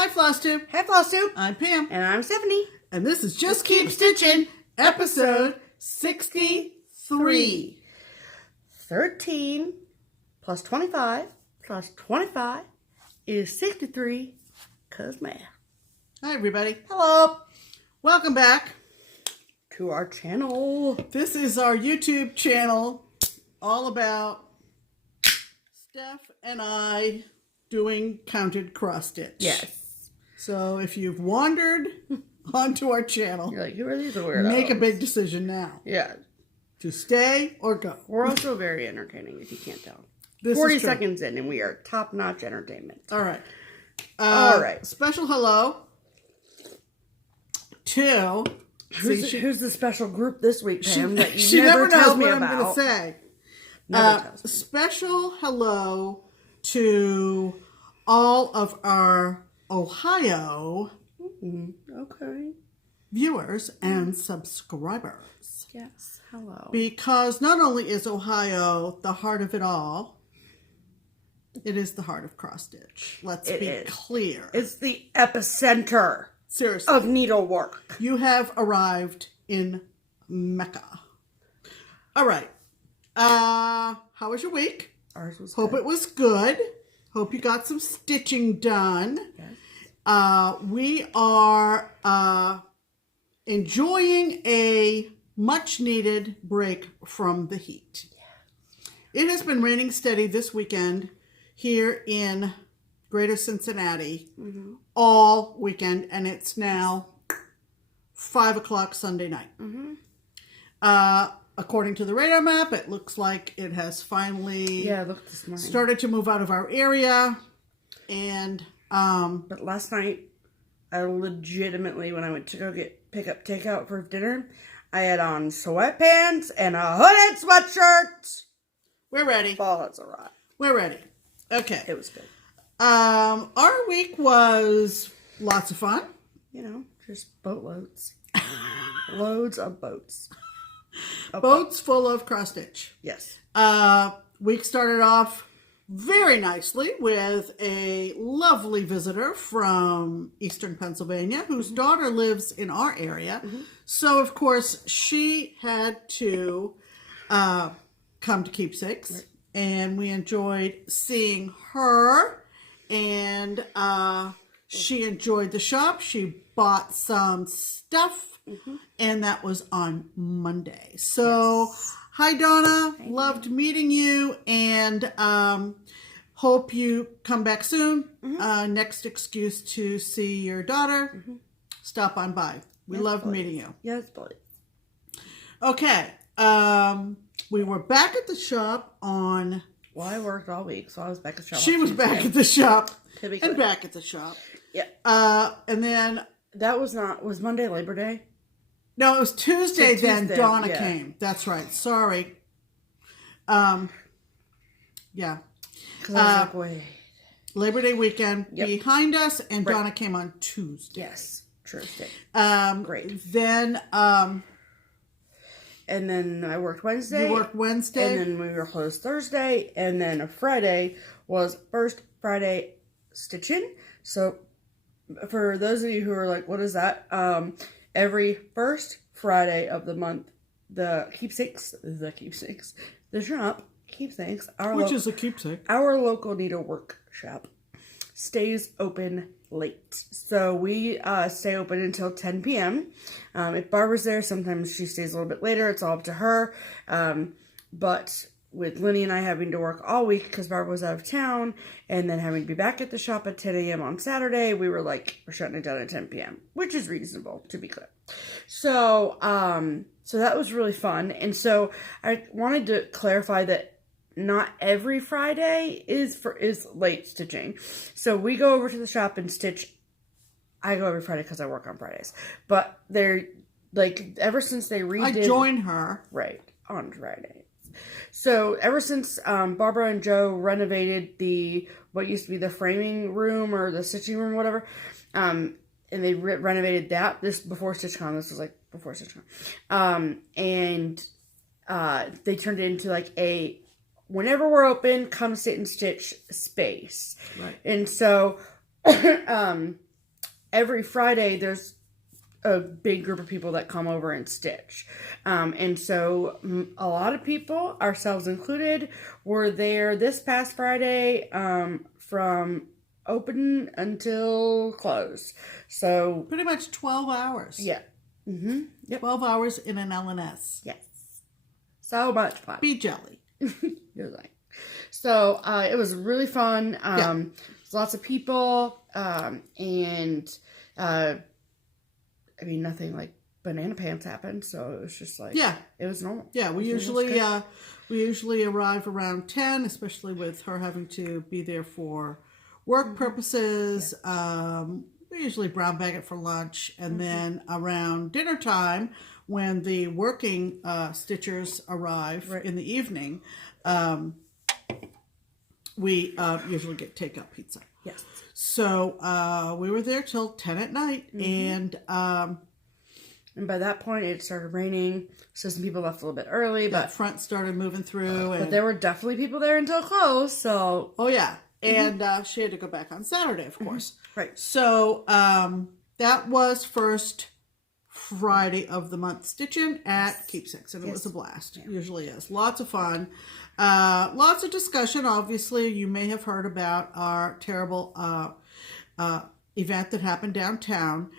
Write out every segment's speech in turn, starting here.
Hi, FlossTube. Hey, FlossTube. I'm Pam. And I'm Stephanie. And this is Just Keep Stitching, episode 63. 13 plus 25 plus 25 is 63, cause math. Hi, everybody. Hello. Welcome back To our channel. This is our YouTube channel, all about Steph and I doing counted cross stitch. Yes. So if you've wandered onto our channel, You're like, who are these weirdos? make a big decision now. Yeah. To stay or go. We're also very entertaining, if you can't tell. This 40 is true. seconds in, and we are top-notch entertainment. All right. All right. Special hello to... Who's the special group this week, Pam, that you she never knows tell me what about? I'm going to say. Never tells me. Special hello to all of our Ohio Okay. viewers and subscribers. Yes. Hello. Because not only is Ohio the heart of it all, it is the heart of cross stitch. Let's be clear. It's the epicenter. Seriously. Of needlework. You have arrived in Mecca. All right. How was your week? Ours was Hope good. it was good. Hope you got some stitching done. Yes. We are enjoying a much needed break from the heat. It has been raining steady this weekend here in Greater Cincinnati all weekend, and it's now 5 o'clock Sunday night. According to the radar map, it looks like it has finally look this morning. started to move out of our area. And But last night, I legitimately, when I went to go pick up takeout for dinner, I had on sweatpants and a hooded sweatshirt. we're ready. Fall has arrived. We're ready. Okay. It was good. Our week was lots of fun. You know, just boatloads. Loads of boats. Boats full of cross stitch. Yes. Week started off very nicely with a lovely visitor from Eastern Pennsylvania whose daughter lives in our area. So, of course, she had to come to Keepsakes. Right. And we enjoyed seeing her. And she enjoyed the shop. She bought some stuff. And that was on Monday. So, hi, Donna. Loved meeting you. And hope you come back soon. Next excuse to see your daughter. Stop on by. We loved meeting you. Yes, please. Okay. We were back at the shop on... Well, I worked all week, so I was back at the shop. She was back at the shop. And Back at the shop. Yeah. And then... That was Monday Labor Day? No, it was Tuesday then Donna yeah. came. That's right. Sorry. Yeah. Because I was like, wait. Labor Day weekend behind us, and Right. Donna came on Tuesday. Yes. Tuesday. Great. Then... and then I worked Wednesday. You worked Wednesday. And then we were closed Thursday. And then Friday was first Friday stitching. So for those of you who are like, what is that? Every first Friday of the month, the Keepsakes, the shop, Keepsakes, which is a keepsake. Our local needlework shop stays open late. So we stay open until 10 p.m. If Barbara's there, sometimes she stays a little bit later. It's all up to her. But with Lenny and I having to work all week because Barbara was out of town and then having to be back at the shop at 10 a.m. on Saturday, we were like, we're shutting it down at 10 p.m., which is reasonable, to be clear. So, so that was really fun. And so I wanted to clarify that not every Friday is late stitching. So we go over to the shop and stitch. I go every Friday because I work on Fridays. But they're like, ever since they redid... I join her. Right, on Friday. So ever since Barbara and Joe renovated what used to be the framing room or the stitching room, whatever, and they renovated that before StitchCon. This was like before StitchCon, and they turned it into like a whenever we're open, come sit and stitch space. Right. And so every Friday there's a big group of people that come over and stitch. And so a lot of people, ourselves included, were there this past Friday from open until close. So pretty much 12 hours. Yeah. Mm-hmm. Yep. 12 hours in an LNS. Yes. So much fun. Be jelly. You're like. So it was really fun. Lots of people. And I mean, nothing like banana pants happened. So it was just like, it was normal. Yeah, we usually arrive around 10, especially with her having to be there for work purposes. We usually brown bag it for lunch, and then around dinner time, when the working stitchers arrive in the evening, we usually get takeout pizza. Yes. So we were there till 10 at night, and by that point it started raining, so some people left a little bit early, but front started moving through. But there were definitely people there until close. So and she had to go back on Saturday, of course. Right. So that was first Friday of the month stitching at Keepsakes, and it was a blast. Yeah. Usually is. Lots of fun. Lots of discussion. Obviously, you may have heard about our terrible event that happened downtown.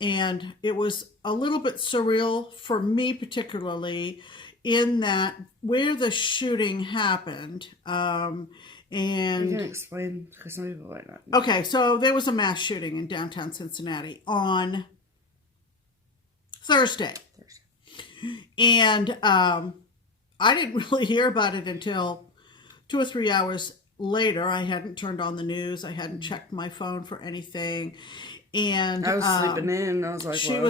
And it was a little bit surreal for me particularly, in that where the shooting happened, and you can explain, because some people might not know. Okay, so there was a mass shooting in downtown Cincinnati on Thursday. And I didn't really hear about it until 2 or 3 hours later. I hadn't turned on the news. I hadn't checked my phone for anything. And I was sleeping in. I was like, she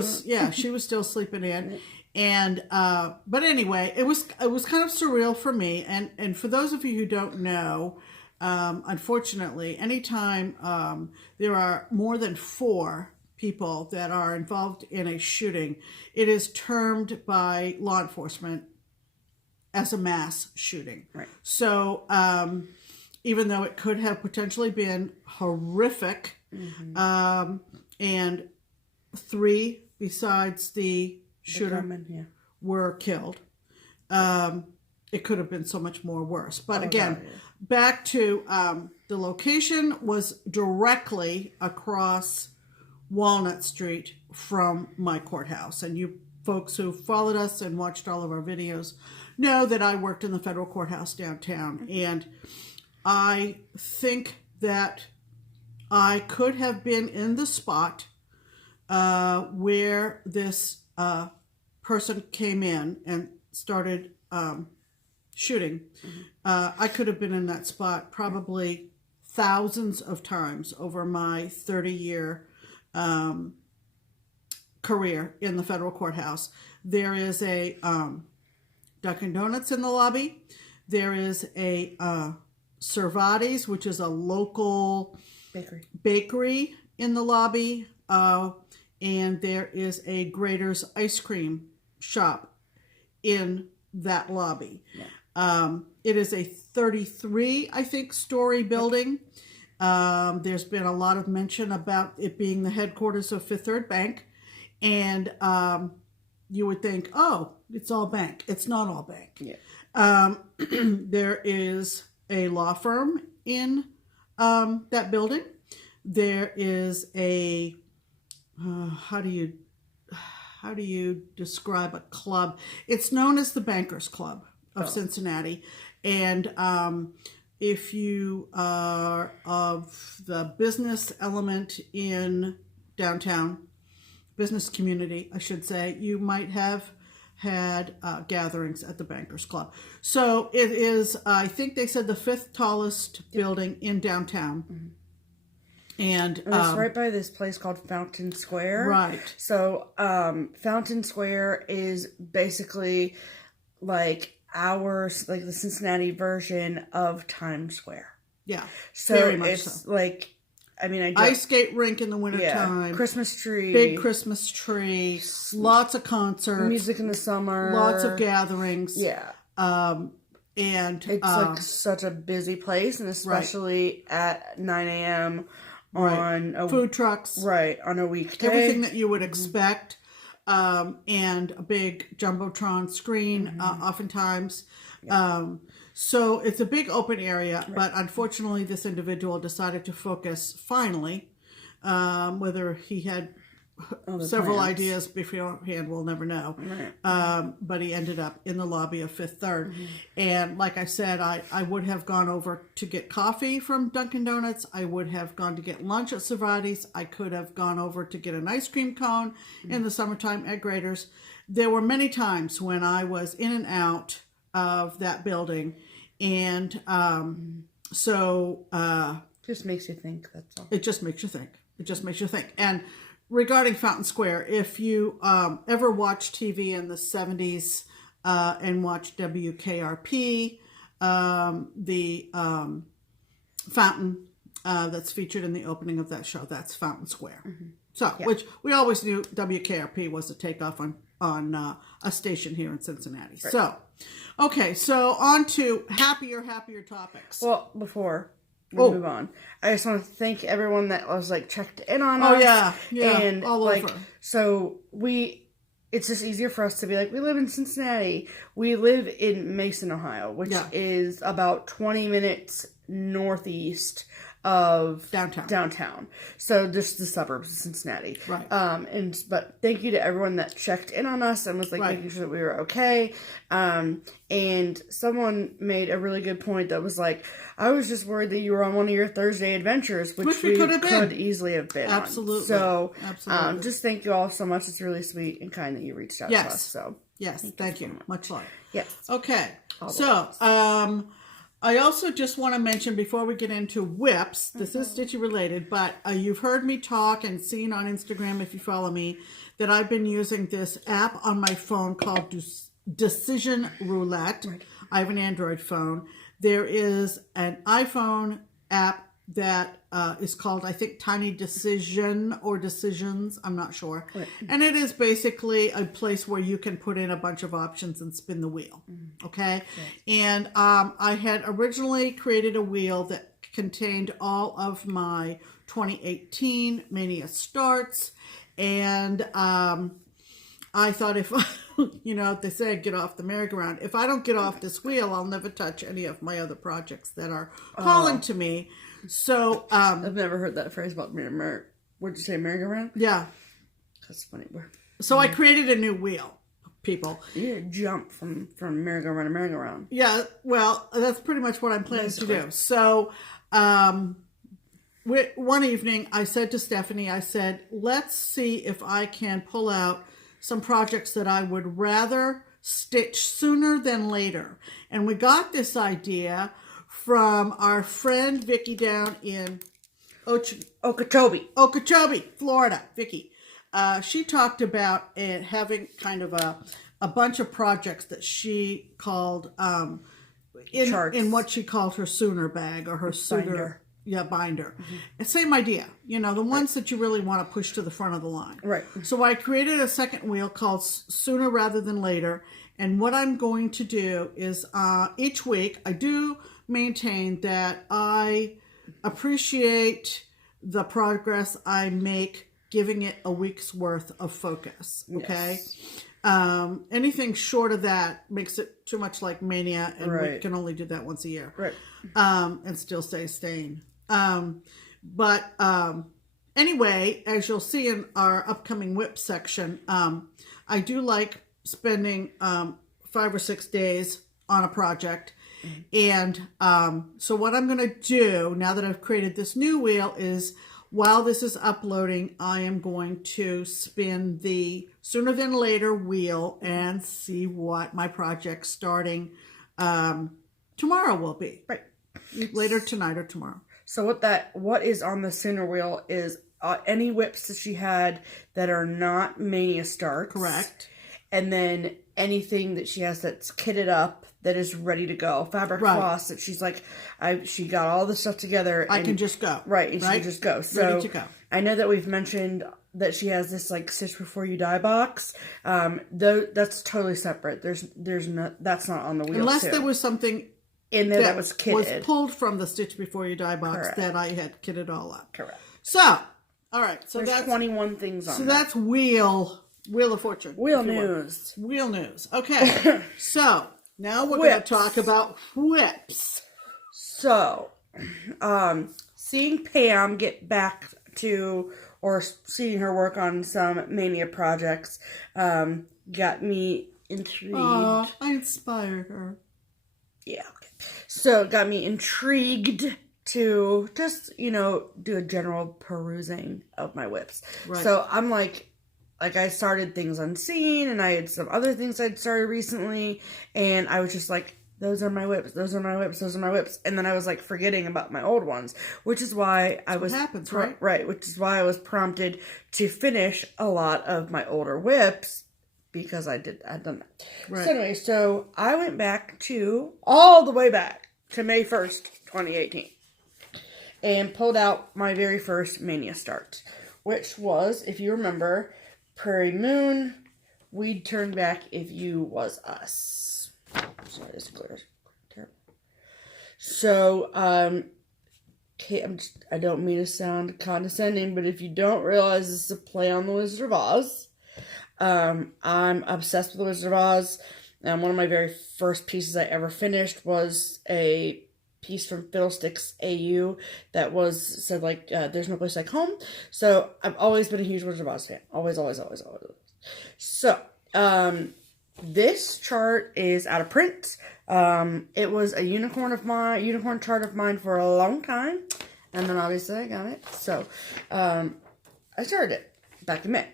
was still sleeping in. And but anyway, it was kind of surreal for me, and for those of you who don't know, unfortunately, anytime there are more than 4 people that are involved in a shooting, it is termed by law enforcement as a mass shooting. Right. So even though it could have potentially been horrific, and 3 besides the shooter were killed, it could have been so much more worse. But back to the location was directly across Walnut Street from my courthouse. And you folks who followed us and watched all of our videos know that I worked in the federal courthouse downtown. And I think that I could have been in the spot where this person came in and started shooting. I could have been in that spot probably thousands of times over my 30-year career in the federal courthouse. There is a Dunkin' Donuts in the lobby. There is a Cervati's, which is a local bakery in the lobby. And there is a Grater's ice cream shop in that lobby. It is a 33, I think, story building. There's been a lot of mention about it being the headquarters of Fifth Third Bank. And you would think, oh, it's all bank. It's not all bank. There is a law firm in that building. There is a how do you describe a club? It's known as the Bankers Club of Cincinnati, and if you are of the business element in downtown, business community, I should say, you might have had gatherings at the Bankers Club. So it is, I think they said, the 5th tallest building in downtown. And it's right by this place called Fountain Square. Right. So Fountain Square is basically like the Cincinnati version of Times Square. Yeah. So very much it's so. Like, I mean, ice skate rink in the wintertime. Christmas tree. Big Christmas tree. Lots of concerts. Music in the summer. Lots of gatherings. Yeah. And it's like such a busy place, and especially at 9 a.m. on a food trucks, right, on a weekday. Everything that you would expect, and a big jumbotron screen, oftentimes. So it's a big open area, but unfortunately, this individual decided to focus finally. Whether he had several ideas beforehand, we'll never know. But he ended up in the lobby of Fifth Third. And like I said, I would have gone over to get coffee from Dunkin' Donuts. I would have gone to get lunch at Savati's. I could have gone over to get an ice cream cone in the summertime at Grader's. There were many times when I was in and out of that building. And just makes you think, that's all. It just makes you think. It just makes you think. And regarding Fountain Square, if you ever watched TV in the 70s and watched WKRP, the fountain that's featured in the opening of that show, that's Fountain Square. So, which we always knew WKRP was a takeoff on a station here in Cincinnati. So, okay, so on to happier topics. Well, before we move on, I just want to thank everyone that was checked in on us. And all over. So it's just easier for us to be we live in Cincinnati. We live in Mason, Ohio, which is about 20 minutes northeast of downtown. So just the suburbs of Cincinnati. Right. But thank you to everyone that checked in on us and was making sure that we were okay. And someone made a really good point that was I was just worried that you were on one of your Thursday adventures, which we could easily have been Absolutely. on. So Absolutely. just thank you all so much. It's really sweet and kind that you reached out to us. So yes, thank you. Much love. Yes. Okay. So I also just want to mention before we get into whips, this is Stitchy related, but you've heard me talk and seen on Instagram, if you follow me, that I've been using this app on my phone called Decision Roulette. I have an Android phone. There is an iPhone app that is called, I think, Tiny Decision or Decisions. I'm not sure. And it is basically a place where you can put in a bunch of options and spin the wheel. Okay. And I had originally created a wheel that contained all of my 2018 Mania starts. And I thought if, they say get off the merry-go-round. If I don't get off this wheel, I'll never touch any of my other projects that are calling to me. So, I've never heard that phrase about what'd you say, merry-go-round? Yeah. That's funny. So I created a new wheel, people. You jump from merry-go-round to merry-go-round. Yeah, well, that's pretty much what I'm planning to do. So, one evening, I said to Stephanie, let's see if I can pull out some projects that I would rather stitch sooner than later. And we got this idea from our friend Vikki down in Okeechobee, Florida. Vikki. She talked about having kind of a bunch of projects that she called in what she called her sooner bag or her sooner binder. Same idea. The ones that you really want to push to the front of the line. Right. So I created a second wheel called Sooner Rather Than Later. And what I'm going to do is each week I do maintain that I appreciate the progress I make, giving it a week's worth of focus. Okay. Yes. Anything short of that makes it too much like Mania, and we can only do that once a year. Right. And still stay sane. Anyway, as you'll see in our upcoming whip section, I do like spending 5 or 6 days on a project. And so what I'm going to do now that I've created this new wheel is, while this is uploading, I am going to spin the Sooner Than Later wheel and see what my project starting tomorrow will be. Right. Later tonight or tomorrow. So what is on the Sooner wheel is any whips that she had that are not Mania starts. Correct. And then anything that she has that's kitted up that is ready to go. Fabric floss that she's she got all the stuff together. I can just go. Right, and she can just go. So ready to go. I know that we've mentioned that she has this Stitch Before You Die box. Though that's totally separate. That's not on the wheel. Unless there was something in there that was kitted. Was pulled from the Stitch Before You Die box that I had kitted all up. Correct. So, all right. So There's that's 21 things on So there. that's Wheel of Fortune. Wheel news. Wheel news. Okay. So, now we're going to talk about whips. So, seeing Pam get back to, or seeing her work on some Mania projects, got me intrigued. Oh, I inspired her. Yeah. Okay. So, it got me intrigued to just, do a general perusing of my whips. Right. So, I'm like I started things unseen, and I had some other things I'd started recently, and I was just like, those are my whips, those are my whips, those are my whips. And then I was like forgetting about my old ones, which is why right? Which is why I was prompted to finish a lot of my older whips, because I'd done that. Right. So anyway, so I went all the way back to May 1st, 2018, and pulled out my very first Mania start, which was, if you remember, Prairie Moon, We'd Turn Back If You Was Us. Sorry, this glitter is terrible. So, I don't mean to sound condescending, but if you don't realize this is a play on the Wizard of Oz, I'm obsessed with the Wizard of Oz. One of my very first pieces I ever finished was a piece from Fiddlesticks AU that said there's no place like home. So I've always been a huge Wizard of Oz fan. Always. So, this chart is out of print. It was a unicorn chart of mine for a long time, and then obviously I got it. So, I started it back in May.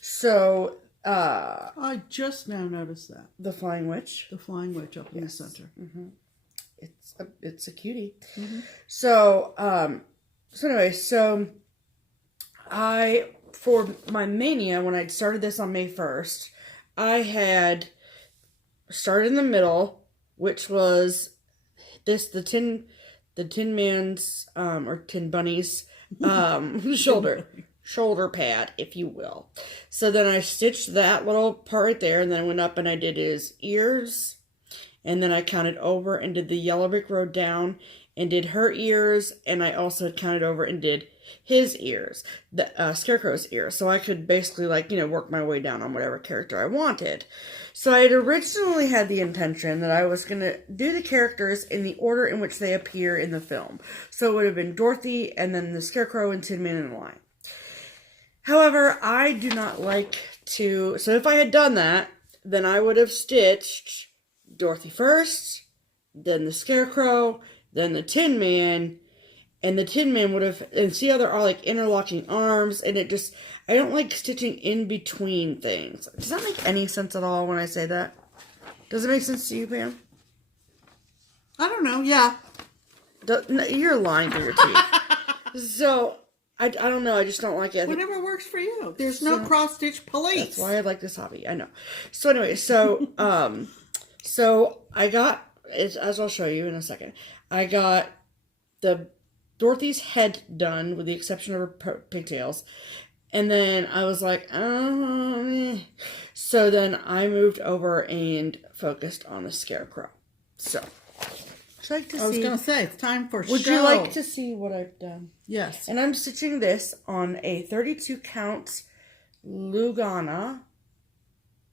So, I just now noticed that. The Flying Witch. The Flying Witch up in the center. Mm-hmm. It's a cutie. Mm-hmm. So anyway, for my Mania, when I'd started this on May 1st, I had started in the middle, which was the Tin Man's, or Tin Bunny's, shoulder pad, if you will. So then I stitched that little part right there, and then I went up and I did his ears, and then I counted over and did the Yellow Brick Road down and did her ears, and I also counted over and did his ears, the Scarecrow's ears, so I could basically work my way down on whatever character I wanted. So I had originally had the intention that I was going to do the characters in the order in which they appear in the film. So it would have been Dorothy, and then the Scarecrow, and Tin Man, and the Lion. However, I do not like to, so if I had done that, then I would have stitched Dorothy first, then the Scarecrow, then the Tin Man, and the Tin Man would have, and see how they're all interlocking arms, and I don't like stitching in between things. Does that make any sense at all when I say that? Does it make sense to you, Pam? I don't know, yeah. You're lying through your teeth. So, I don't know, I just don't like it. Whatever works for you. There's no cross-stitch police. That's why I like this hobby, I know. So anyway, so I got, as I'll show you in a second, I got the Dorothy's head done, with the exception of her pigtails. And then I was like, so then I moved over and focused on the Scarecrow. So, would you like to see? I was going to say, it's time for Would you like to see what I've done? Yes. And I'm stitching this on a 32 count Lugana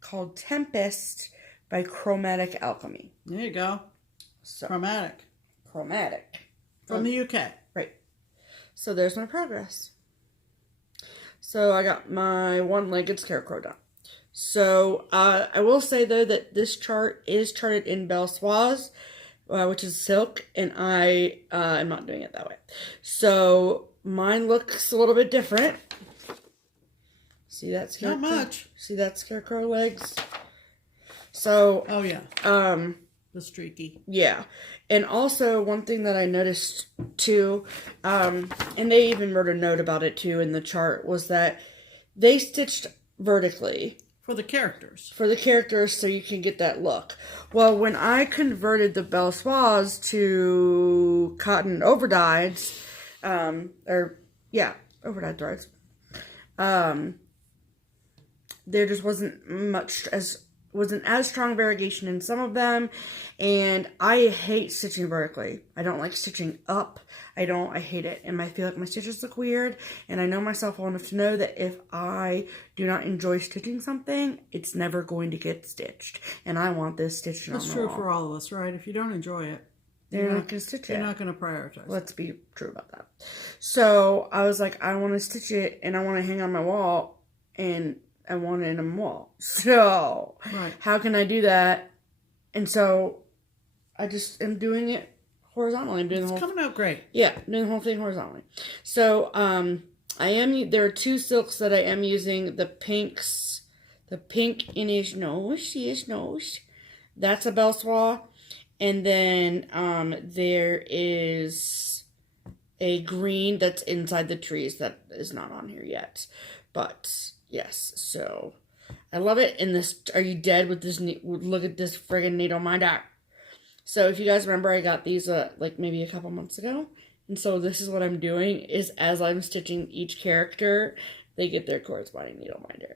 called Tempest by Chromatic Alchemy. There you go. So, Chromatic. From the UK. Right. So there's my progress. So I got my one-legged Scarecrow done. So I will say, though, that this chart is charted in Belle Soise, which is silk, and I am not doing it that way. So mine looks a little bit different. See that Scarecrow? Not much. See that Scarecrow legs? So... Oh, yeah. The streaky. Yeah. And also, one thing that I noticed, too, and they even wrote a note about it, too, in the chart, was that they stitched vertically. For the characters. So you can get that look. Well, when I converted the Belle Soise to cotton overdyes, overdyed threads, there just wasn't much as wasn't as strong variegation in some of them, and I hate stitching vertically. I don't like stitching up. I hate it, and I feel like my stitches look weird, and I know myself well enough to know that if I do not enjoy stitching something, it's never going to get stitched, and I want this stitched on the wall. That's true for all of us, right? If you don't enjoy it, they're not going to stitch it. You're not going to prioritize. Let's be true about that. So I was like, I want to stitch it, and I want to hang on my wall, and I want it in a wall. So how can I do that? And so I just am doing it horizontally. I'm doing it's coming out great. Yeah, doing the whole thing horizontally. So there are two silks that I am using. The pinks, the pink in his nose, that's a Belswa. And then there is a green that's inside the trees that is not on here yet. But yes, so I love it. And this, are you dead with this? Look at this friggin' needle minder. So if you guys remember, I got these like maybe a couple months ago. And so this is what I'm doing is as I'm stitching each character, they get their corresponding needle minder.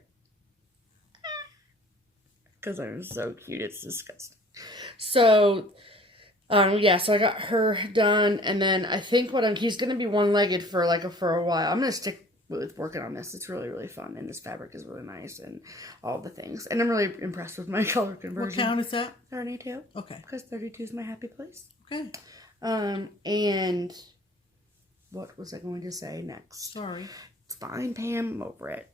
Because I'm so cute, it's disgusting. So, yeah, so I got her done, and then I think he's going to be one-legged for a while. I'm going to stick with working on this. It's really, really fun, and this fabric is really nice, and all the things. And I'm really impressed with my color conversion. What count is that? 32. Okay. Because 32 is my happy place. Okay. And what was I going to say next? Sorry. It's fine, Pam. I'm over it.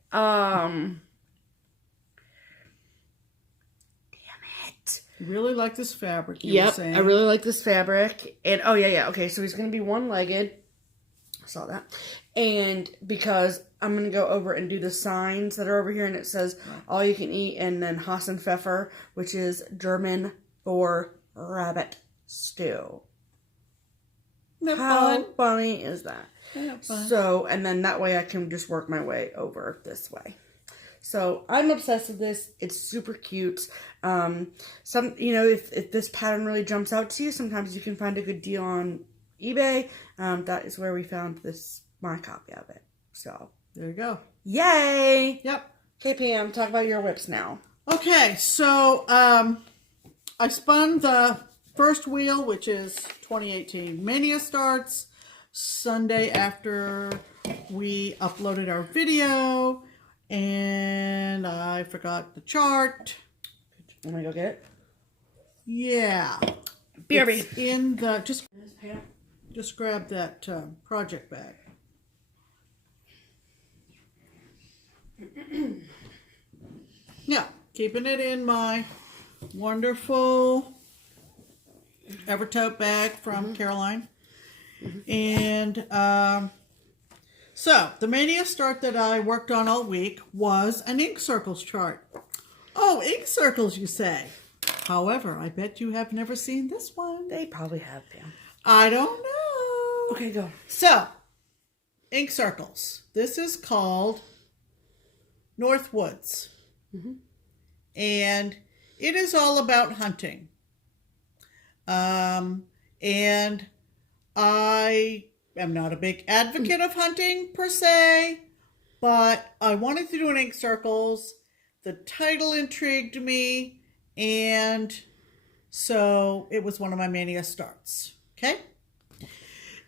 Really like this fabric. Yep, I really like this fabric. And oh yeah. Okay, so he's gonna be one-legged. I saw that. And because I'm gonna go over and do the signs that are over here, and it says all you can eat, and then Hassenpfeffer, which is German for rabbit stew. How funny is that? So, and then that way I can just work my way over this way. So I'm obsessed with this. It's super cute. If this pattern really jumps out to you, sometimes you can find a good deal on eBay. That is where we found my copy of it. So there you go. Yay! Yep. Okay, Pam, talk about your whips now. Okay, so I spun the first wheel, which is 2018. Mania starts Sunday after we uploaded our video. And I forgot the chart. Want me to go get it? Yeah. BRB. It's in the, just grab that project bag. Yeah, keeping it in my wonderful Evertote bag from Carolyn. And so, the Mania start that I worked on all week was an ink circles chart. Oh, ink circles, you say? However, I bet you have never seen this one. They probably have, Pam. I don't know. Okay, go. So, ink circles. This is called North Woods. And it is all about hunting. And I'm not a big advocate of hunting per se, but I wanted to do an ink circles. The title intrigued me, and so it was one of my Mania starts. Okay?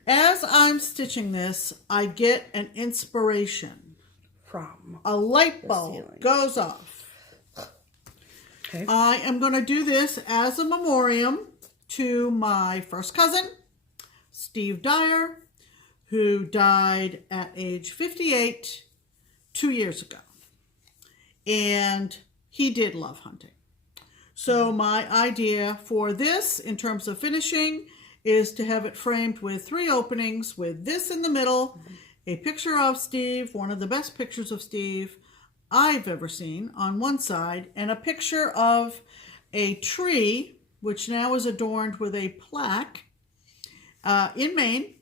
As I'm stitching this, I get an inspiration from a light bulb goes off. Okay. I am going to do this as a memoriam to my first cousin, Steve Dyer, who died at age 58 2 years ago. And he did love hunting. So my idea for this, in terms of finishing, is to have it framed with 3 openings, with this in the middle, a picture of Steve, one of the best pictures of Steve I've ever seen, on one side, and a picture of a tree, which now is adorned with a plaque in Maine,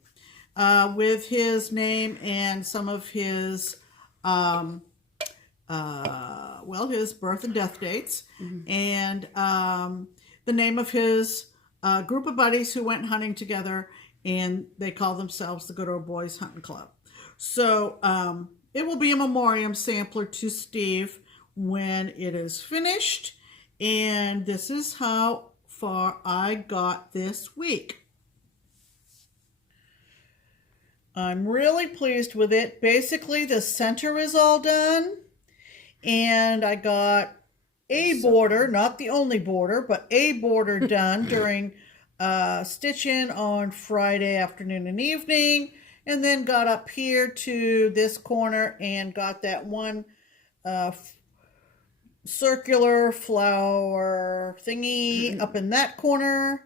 with his name and some of his, his birth and death dates, and the name of his group of buddies who went hunting together, and they call themselves the Good Old Boys Hunting Club. So it will be a memoriam sampler to Steve when it is finished, And this is how far I got this week. I'm really pleased with it. Basically, the center is all done. And I got a border, not the only border, but a border done during stitching on Friday afternoon and evening. And then got up here to this corner and got that one circular flower thingy up in that corner.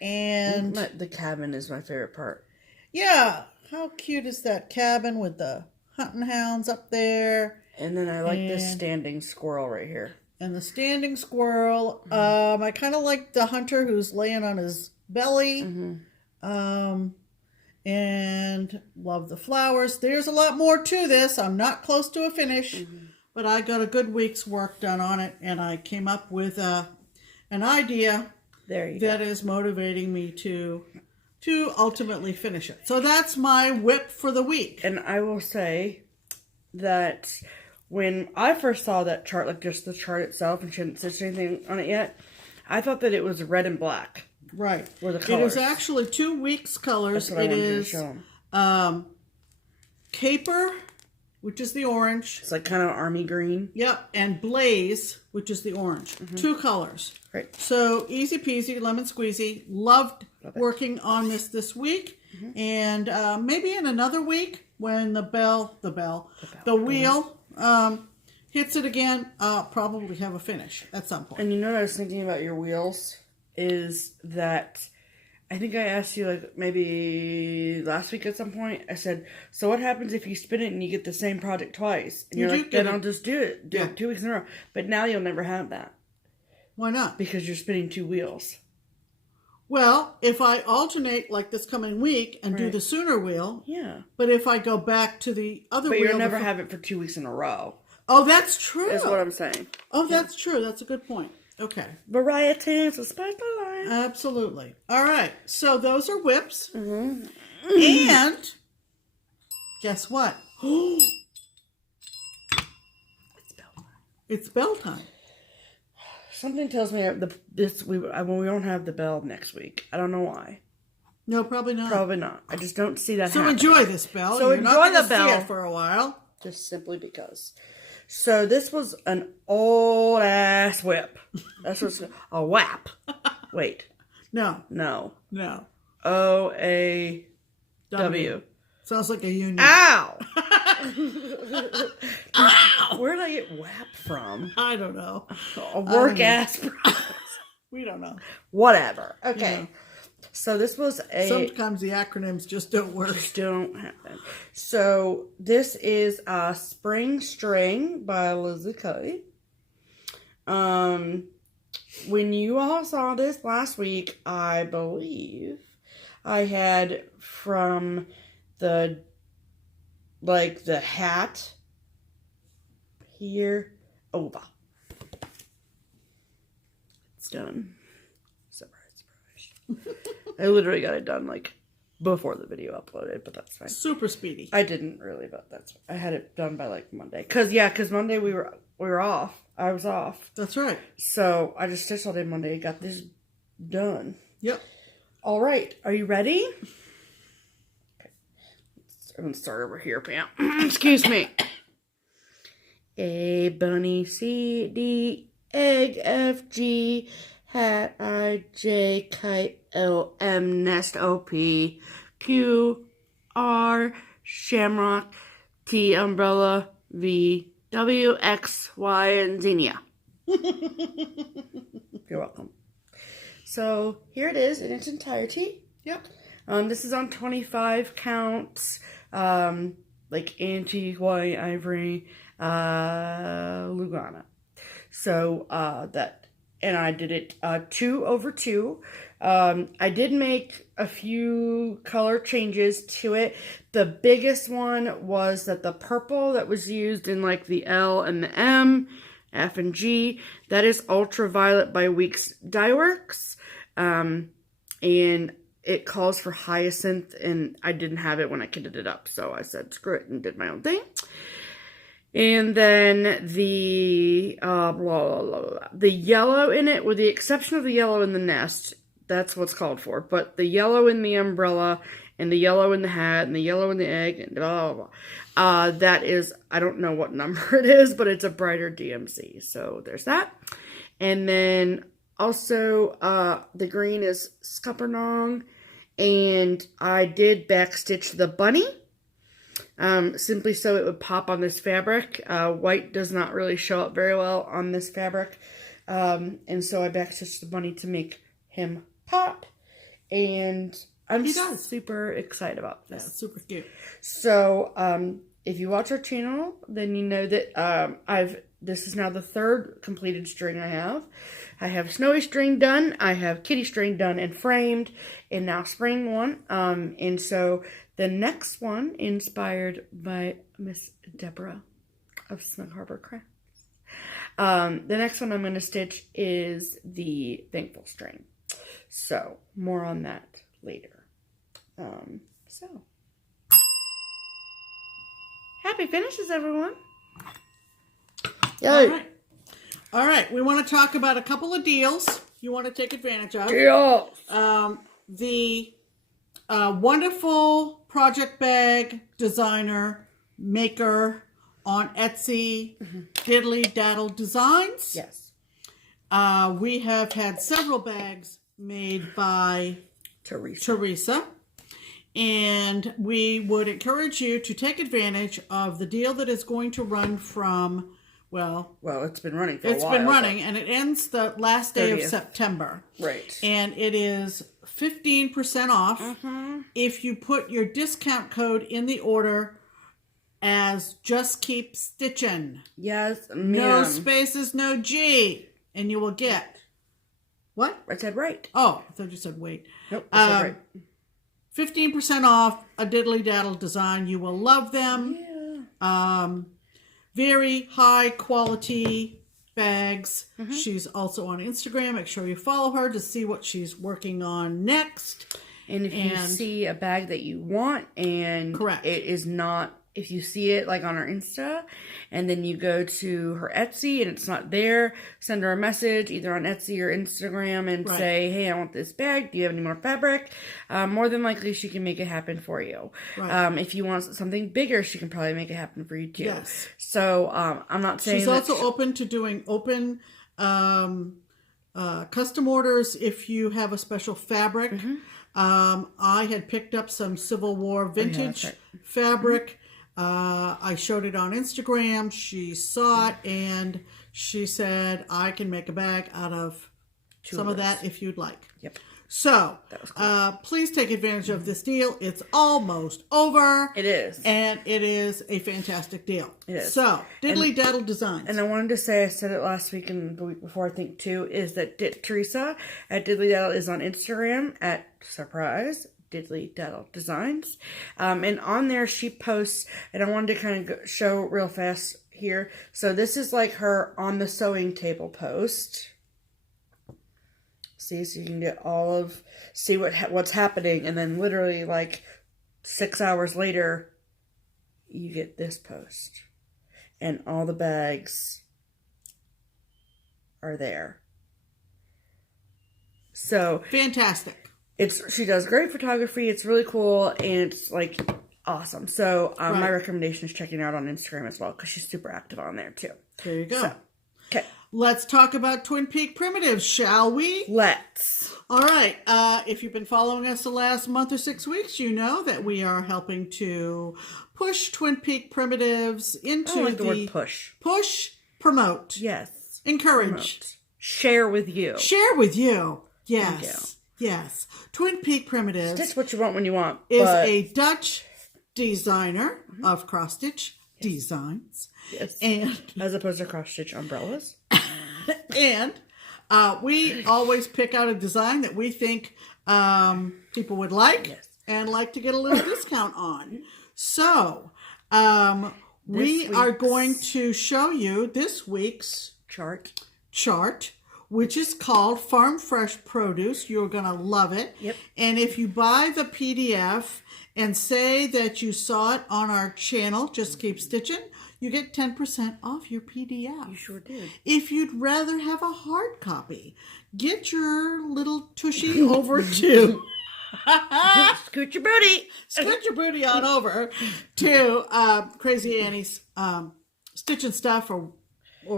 And the cabin is my favorite part. Yeah, how cute is that cabin with the hunting hounds up there? And then I like this standing squirrel right here. And the standing squirrel. I kind of like the hunter who's laying on his belly. And love the flowers. There's a lot more to this. I'm not close to a finish. But I got a good week's work done on it, and I came up with an idea that is motivating me to ultimately finish it. So that's my whip for the week. And I will say that when I first saw that chart, like just the chart itself, and she hadn't stitched anything on it yet, I thought that it was red and black. Right. Were the colors. It is actually 2 weeks colors. It is Caper, which is the orange. It's like kind of army green. Yep. And Blaze, which is the orange. 2 colors. Right. So easy peasy, lemon squeezy. Loved working on this week. And maybe in another week when the wheel hits it again, I'll probably have a finish at some point. And you know what I was thinking about your wheels is that I think I asked you like maybe last week at some point. I said, so what happens if you spin it and you get the same project twice? And you're like, then I'll just do it. Do it 2 weeks in a row. But now you'll never have that. Why not? Because you're spinning 2 wheels. Well, if I alternate like this coming week and do the sooner wheel. Yeah. But if I go back to the other wheel. But you'll never have it for 2 weeks in a row. Oh, that's true. That's what I'm saying. Oh, that's true. That's a good point. Okay. Variety is a special life. Absolutely. All right. So those are whips. And guess what? It's bell time. Something tells me we won't have the bell next week. I don't know why. No, probably not. Probably not. I just don't see that So happening. enjoy this bell. So You're enjoy not the bell see it for a while. Just simply because. So this was an old ass whip. That's what's a whap. Wait. No. O-A-W. Sounds like a union. Ow! Ow! Where did I get whap from? I don't know. A work ass. We don't know. Whatever. Okay. Yeah. So this was Sometimes the acronyms just don't work. Just don't happen. So this is Spring String by Lizzie Cuddy. When you all saw this last week, I believe I had from the hat here over. It's done. Surprise. I literally got it done like before the video uploaded, but that's fine. Super speedy. I didn't really, but I had it done by like Monday. Cause Monday we were off. I was off. That's right. So I just stitched all day Monday. Got this done. Yep. All right. Are you ready? Okay. I'm gonna start over here, Pam. Excuse me. A, bunny, C, D, egg, F, G, hat, I, J, kite, L, M, nest, O, P, Q, R, shamrock, T, umbrella, V, W, X, Y, and Xenia. You're welcome. So here it is in its entirety. Yep. This is on 25 counts, like antique, white, ivory, Lugana. So and I did it 2/2. I did make a few color changes to it. The biggest one was that the purple that was used in like the L and the M, F and G, that is Ultraviolet by Weeks Dye Works. And it calls for Hyacinth, and I didn't have it when I kitted it up, so I said screw it and did my own thing. And then the the yellow in it, with the exception of the yellow in the nest, that's what's called for. But the yellow in the umbrella, and the yellow in the hat, and the yellow in the egg, and blah, blah, blah. That is, I don't know what number it is, but it's a brighter DMC. So there's that. And then also the green is Scuppernong. And I did backstitch the bunny. Simply so it would pop on this fabric. White does not really show up very well on this fabric. And so I backstitched the bunny to make him pop. And I'm super excited about this. Yeah, it's super cute. So, if you watch our channel, then you know that this is now the third completed string I have. I have snowy string done, I have kitty string done and framed, and now spring one. And so the next one, inspired by Miss Deborah of Snug Harbor Crafts. The next one I'm going to stitch is the Thankful string. So, more on that later. Happy finishes, everyone. Yay. All right. We want to talk about a couple of deals you want to take advantage of. Deals. The wonderful project bag designer maker on Etsy, Diddly Daddle Designs. Yes. We have had several bags made by Teresa. And we would encourage you to take advantage of the deal that is going to run from, well, it's been running for a while. It's been running, and it ends the last day 30th. of September. Right. And it is 15% off if you put your discount code in the order as JustKeepStitchin. Yes, ma'am. No spaces, no G. And you will get... What? I said right. Oh, I thought you said wait. Nope, I said right. 15% off a Diddly Daddle design. You will love them. Yeah. Very high quality bags. She's also on Instagram. Make sure you follow her to see what she's working on next. And if you see a bag that you want and it is not, if you see it like on her Insta and then you go to her Etsy and it's not there, send her a message either on Etsy or Instagram and say, hey, I want this bag. Do you have any more fabric? More than likely she can make it happen for you. Right. If you want something bigger, she can probably make it happen for you too. Yes. So I'm not saying she's also open to doing open custom orders if you have a special fabric. I had picked up some Civil War vintage fabric. I showed it on Instagram. She saw it and she said, I can make a bag out of some of that if you'd like. Yep. So, please take advantage of this deal. It's almost over. It is. And it is a fantastic deal. It is. So, Diddly Daddle Designs. And I wanted to say, I said it last week and the week before, I think, too, is that Teresa at Diddly Daddle is on Instagram at surprise Diddly Daddle Designs. And on there she posts, and I wanted to kind of show real fast here. So this is like her on the sewing table post. See, so you can get all of, see what's happening, and then literally like 6 hours later, you get this post. And all the bags are there. So fantastic. She does great photography. It's really cool, and it's like awesome. So my recommendation is checking her out on Instagram as well because she's super active on there too. There you go. So, okay, let's talk about Twin Peak Primitives, shall we? Let's. All right. If you've been following us the last month or 6 weeks, you know that we are helping to push Twin Peak Primitives into the word push. Push, promote. Yes. Encourage. Promote. Share with you. Share with you. Yes. Thank you. Yes. Twin Peak Primitives. Stitch what you want when you want. Is a Dutch designer of cross-stitch designs. Yes. And as opposed to cross-stitch umbrellas. And we always pick out a design that we think people would like and like to get a little discount on. So we are going to show you this week's chart which is called Farm Fresh Produce. You're going to love it. Yep. And if you buy the PDF and say that you saw it on our channel, Just Keep Stitching, you get 10% off your PDF. You sure did. If you'd rather have a hard copy, get your little tushy over to... Scoot your booty. Scoot your booty on over to Crazy Annie's Stitching Stuff or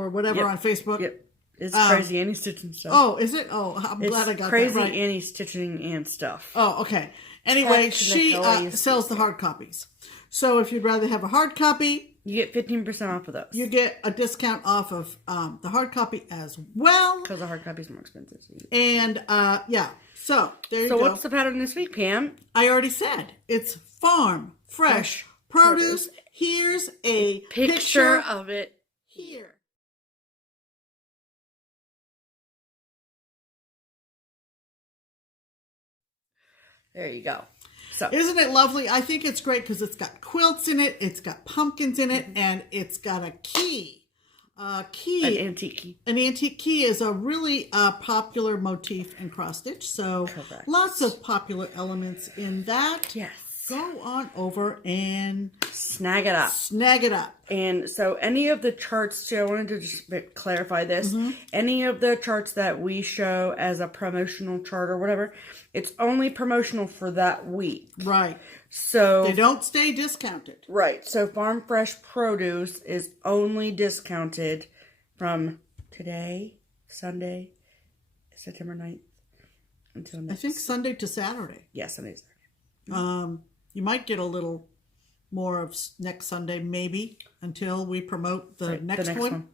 whatever on Facebook. Yep. It's Crazy Annie Stitching Stuff. Oh, is it? Oh, I'm glad I got Crazy that right. Annie Stitching and Stuff. Oh, okay. Anyway, she sells the hard copies. So if you'd rather have a hard copy, you get 15% off of those. You get a discount off of the hard copy as well. Because the hard copy is more expensive. And yeah, so there you go. So what's the pattern this week, Pam? I already said it's Farm Fresh Produce. Here's a picture of it here. There you go. So isn't it lovely? I think it's great because it's got quilts in it, it's got pumpkins in it, and it's got a key. An antique key. An antique key is a really popular motif in cross stitch. So lots of popular elements in that. Yes. Go on over and snag it up. Snag it up. And so any of the charts, too, I wanted to just clarify this. Any of the charts that we show as a promotional chart or whatever, it's only promotional for that week. Right. So they don't stay discounted. Right. So Farm Fresh Produce is only discounted from today, Sunday, September 9th, until next. I think Sunday to Saturday. Yeah, Sunday to Saturday. You might get a little more of next Sunday, maybe, until we promote the next one.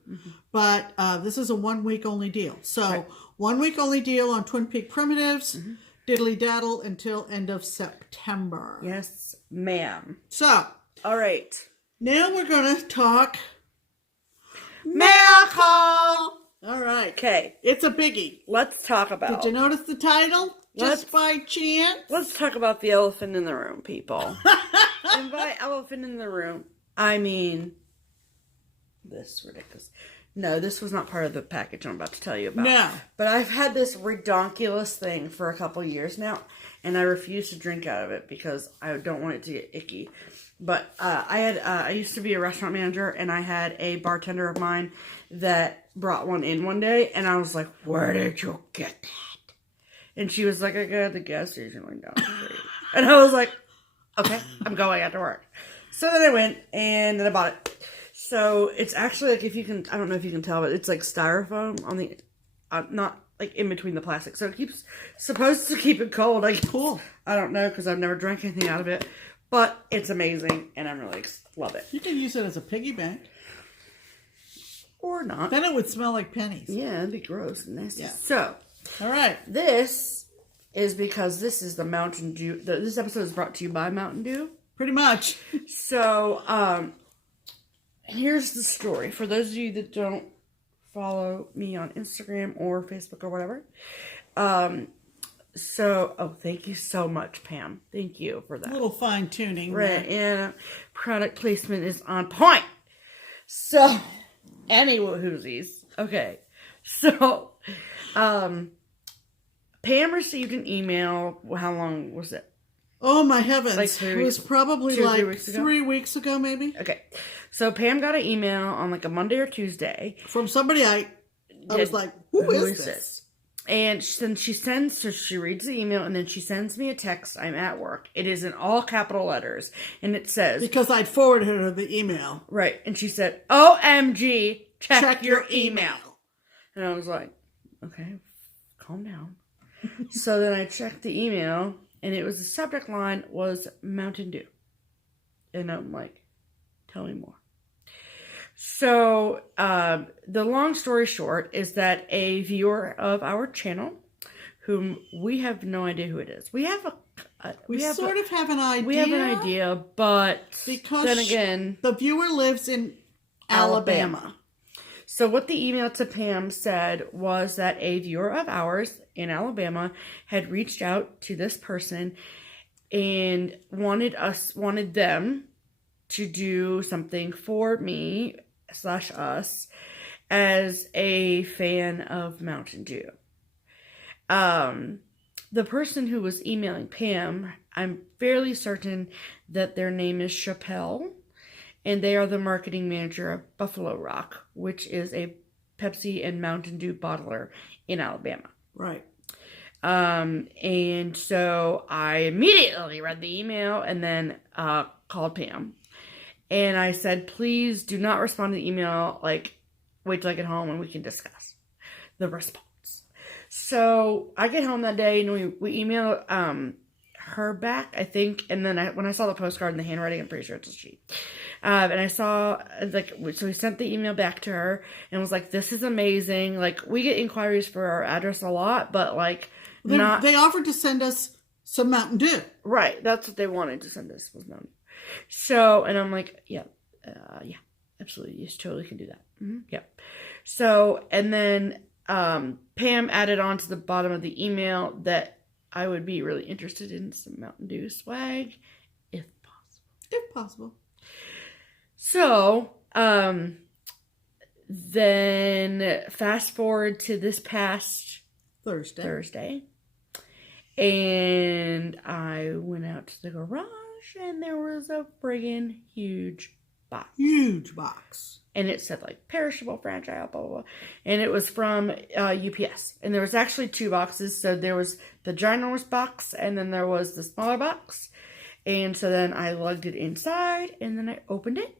But this is a 1 week only deal. So 1 week only deal on Twin Peak Primitives, diddly daddle until end of September. Yes, ma'am. So, all right. Now we're going to talk mail call. All right. Okay. It's a biggie. Let's talk about. Did you notice the title? Just by chance? Let's talk about the elephant in the room, people. And by elephant in the room, I mean this ridiculous. No, this was not part of the package I'm about to tell you about. No. But I've had this redonkulous thing for a couple years now, and I refuse to drink out of it because I don't want it to get icky. But I used to be a restaurant manager, and I had a bartender of mine that brought one in one day, and I was like, "Where did you get that?" And she was like, "I got at the gas station like down the street." And I was like, "Okay, I'm going after work." So then I went and then I bought it. So it's actually like, if you can, I don't know if you can tell, but it's like styrofoam on the, not like in between the plastic. So it keeps, supposed to keep it cold. Like, cool. I don't know because I've never drank anything out of it, but it's amazing and I'm really love it. You can use it as a piggy bank. Or not. Then it would smell like pennies. Yeah, it'd be gross and nasty. Yeah. So, all right. This is because this is the Mountain Dew. This episode is brought to you by Mountain Dew. Pretty much. So, here's the story. For those of you that don't follow me on Instagram or Facebook or whatever. Thank you so much, Pam. Thank you for that. A little fine tuning. Right. And product placement is on point. So, any woohoozies. Okay. So, Pam received an email. How long was it? Oh my heavens. Like 3 weeks. It was probably like 3 weeks ago, maybe. Okay. So Pam got an email on like a Monday or Tuesday. From somebody I was like, who is this? And then she reads the email and then she sends me a text. I'm at work. It is in all capital letters. And it says. Because I'd forwarded her the email. Right. And she said, OMG, check your email. And I was like, okay, calm down. So then I checked the email. And it was, the subject line was Mountain Dew. And I'm like, tell me more. So, the long story short is that a viewer of our channel, whom we have no idea who it is. We have sort of have an idea. We have an idea, but because then again, the viewer lives in Alabama. So what the email to Pam said was that a viewer of ours in Alabama had reached out to this person and wanted them to do something for me /us. as a fan of Mountain Dew. The person who was emailing Pam, I'm fairly certain that their name is Chappelle, and they are the marketing manager of Buffalo Rock, which is a Pepsi and Mountain Dew bottler in Alabama. Right. And so I immediately read the email and then called Pam. And I said, please do not respond to the email. Like, wait till I get home and we can discuss the response. So I get home that day and we email her back, I think. And then when I saw the postcard and the handwriting, I'm pretty sure it's a she. And I saw, like, so we sent the email back to her and was like, this is amazing. Like, we get inquiries for our address a lot, but like, They offered to send us some Mountain Dew. Right. That's what they wanted to send us, was Mountain Dew. So, and I'm like, yeah, absolutely. You totally can do that. Mm-hmm. Yeah. So, and then Pam added on to the bottom of the email that I would be really interested in some Mountain Dew swag, if possible. If possible. So, then fast forward to this past Thursday. And I went out to the garage and there was a friggin' huge box. Huge box. And it said like perishable, fragile, blah, blah, blah. And it was from UPS. And there was actually 2 boxes. So there was the ginormous box and then there was the smaller box. And so then I lugged it inside and then I opened it.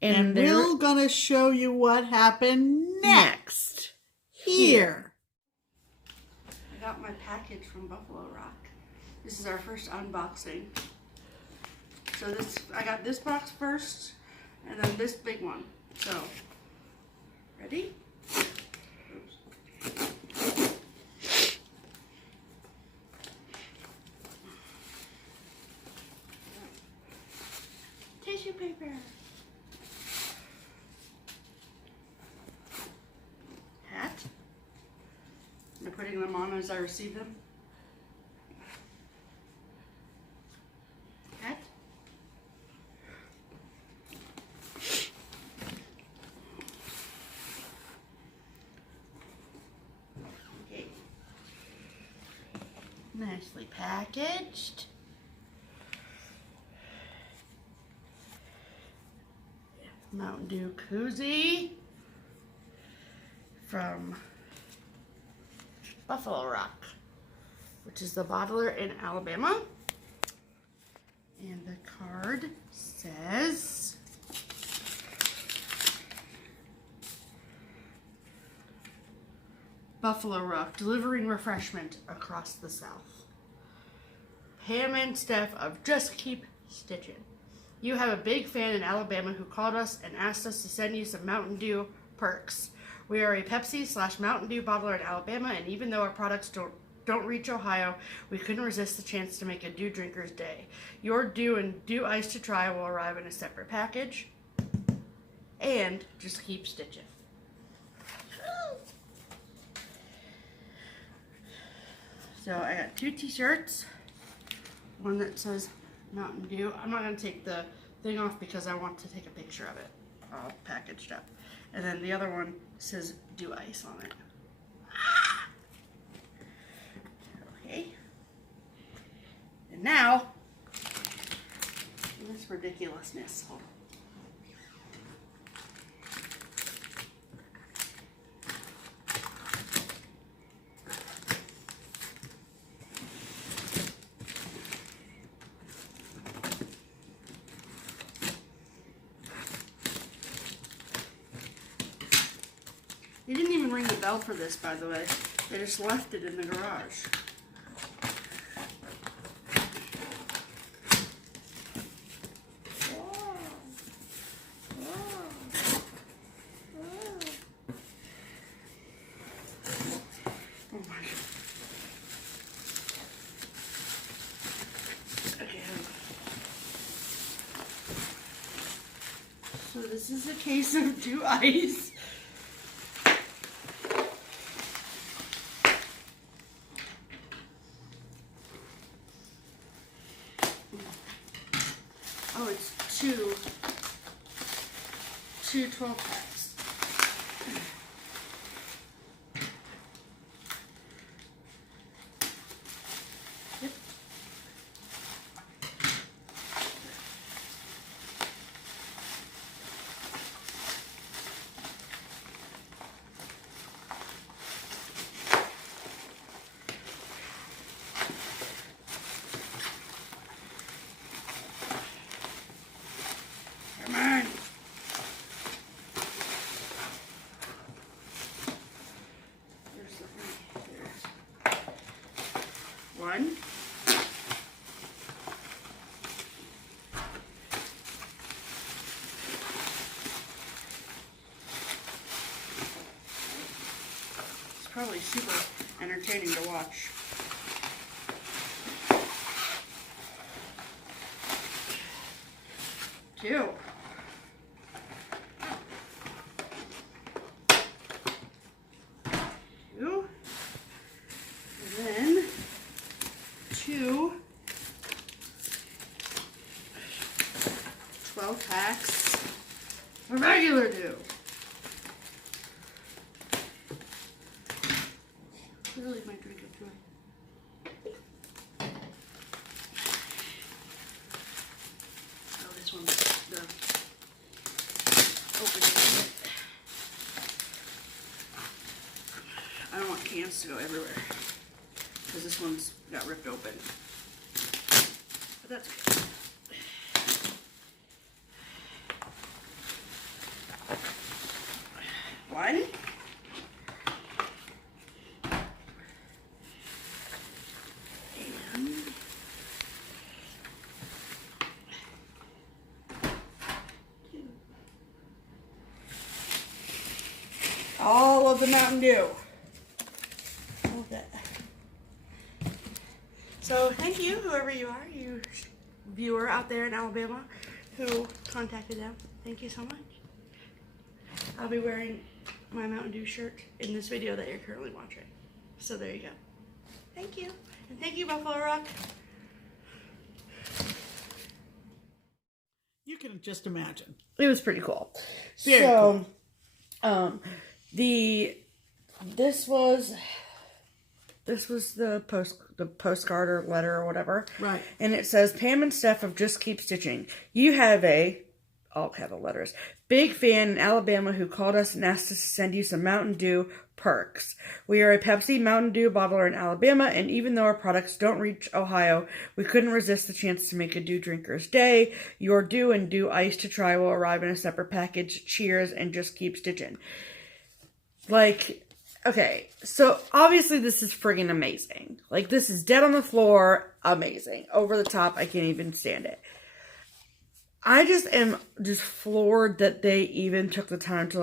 And we're gonna show you what happened next. Here. I got my package from Buffalo Rock. This is our first unboxing. So I got this box first, and then this big one. So, ready? Oops. Tissue paper. Hat. I'm putting them on as I receive them. Hat. Okay. Nicely packaged. Mountain Dew koozie from Buffalo Rock, which is the bottler in Alabama. And the card says, Buffalo Rock, delivering refreshment across the South. Pam and Steph of JustKeepStitchin. You have a big fan in Alabama who called us and asked us to send you some Mountain Dew perks. We are a Pepsi/Mountain Dew bottler in Alabama, and even though our products don't reach Ohio, we couldn't resist the chance to make a Dew Drinker's Day. Your Dew and Dew Ice to try will arrive in a separate package. And just keep stitching. So I got 2 t-shirts. One that says Mountain Dew. I'm not going to take the thing off because I want to take a picture of it all packaged up. And then the other one says Dew Ice on it. Okay. And now, this ridiculousness. Hold on. They didn't even ring the bell for this, by the way. They just left it in the garage. Oh my God. Okay. So this is a case of Dew Ice. Oh, it's two 12 packs. One. It's probably super entertaining to watch. Two. Two. And then two 12 packs of regular do. Really might drink it too. Oh, this one's the opening. I don't want cans to go everywhere because this one's got ripped open. But that's okay. One. And two. All of the Mountain Dew. All of that. So thank you, whoever you are, you viewer out there in Alabama who contacted them. Thank you so much. I'll be wearing my Mountain Dew shirt in this video that you're currently watching. So there you go. Thank you. And thank you, Buffalo Rock. You can just imagine. It was pretty cool. Very cool. This was the postcard or letter or whatever. Right. And it says, Pam and Steph of Just Keep Stitching. You have all capital letters, big fan in Alabama who called us and asked us to send you some Mountain Dew perks. We are a Pepsi Mountain Dew bottler in Alabama, and even though our products don't reach Ohio, we couldn't resist the chance to make a Dew Drinker's Day. Your Dew and Dew Ice to try will arrive in a separate package. Cheers, and just keep stitching. Like, okay, so obviously this is friggin' amazing. Like, this is dead on the floor, amazing. Over the top, I can't even stand it. I just am just floored that they even took the time to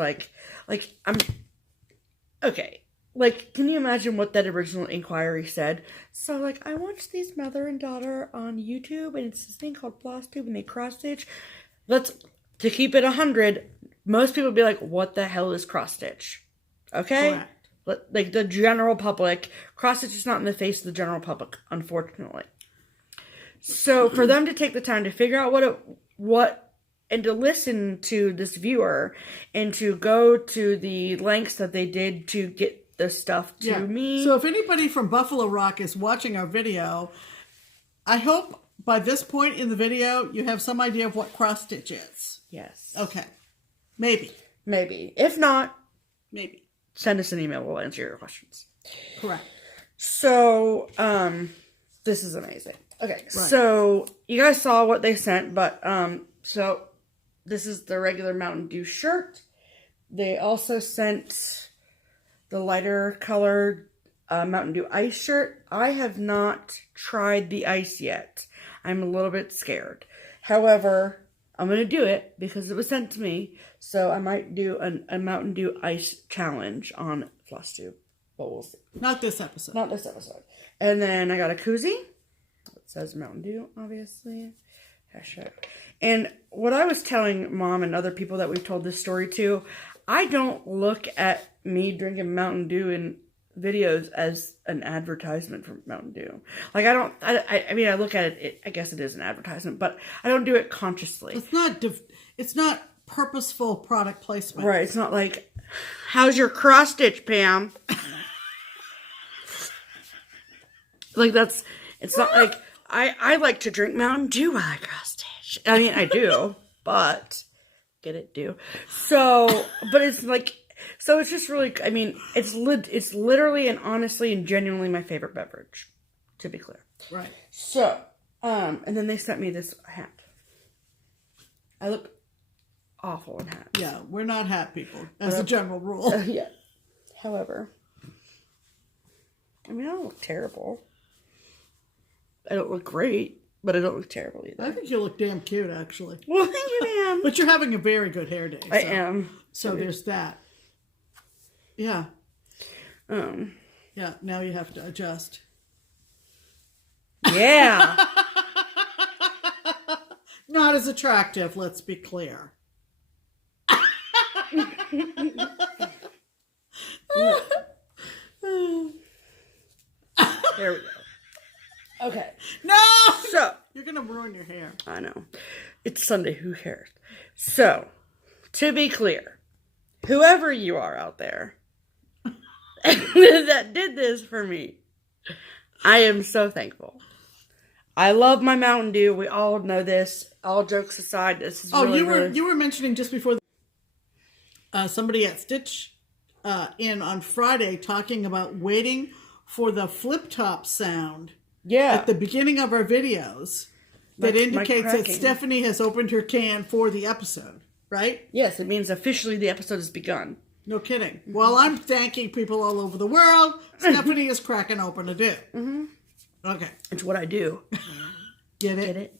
okay. Like, can you imagine what that original inquiry said? So, like, I watched these mother and daughter on YouTube, and it's this thing called FlossTube, and they cross-stitch. To keep it 100, most people would be like, what the hell is cross-stitch? Okay? Correct. Like, the general public, cross-stitch is not in the face of the general public, unfortunately. So, for them to take the time to figure out and to listen to this viewer and to go to the lengths that they did to get the stuff to me. So if anybody from Buffalo Rock is watching our video, I hope by this point in the video you have some idea of what cross stitch is. Yes. Okay. Maybe. If not, maybe. Send us an email. We'll answer your questions. Correct. So, this is amazing. Okay, right. So you guys saw what they sent, but so this is the regular Mountain Dew shirt. They also sent the lighter colored Mountain Dew ice shirt. I have not tried the ice yet. I'm a little bit scared. However, I'm going to do it because it was sent to me. So I might do a Mountain Dew ice challenge on FlossTube. But we'll see. Not this episode. Not this episode. And then I got a koozie. It says Mountain Dew, obviously. Hashtag. And what I was telling Mom and other people that we've told this story to, I don't look at me drinking Mountain Dew in videos as an advertisement for Mountain Dew. Like, I look at it, I guess it is an advertisement, but I don't do it consciously. It's not purposeful product placement. Right. It's not like, how's your cross stitch, Pam? Like it's not like, I like to drink Mountain Dew while I cross stitch. I mean, I do, but get it, do. So, but it's like, so it's just really, I mean, it's literally and honestly and genuinely my favorite beverage, to be clear. Right. So, and then they sent me this hat. I look awful in hats. Yeah, we're not hat people, as a general rule. Yeah. However, I mean, I don't look terrible. I don't look great, but I don't look terrible either. I think you look damn cute, actually. Well, thank you, ma'am. But you're having a very good hair day. I am. So there's that. Yeah. Yeah, now you have to adjust. Yeah. Not as attractive, let's be clear. There we go. Okay. No! So. You're going to ruin your hair. I know. It's Sunday. Who cares? So, to be clear, whoever you are out there that did this for me, I am so thankful. I love my Mountain Dew. We all know this. All jokes aside, this is really, you were mentioning just before somebody at Stitch in on Friday talking about waiting for the flip top sound. Yeah. At the beginning of our videos that indicates that Stephanie has opened her can for the episode, right? Yes, it means officially the episode has begun. No kidding. While I'm thanking people all over the world, Stephanie is cracking open a do. Mm-hmm. Okay. It's what I do. Get it? Get it?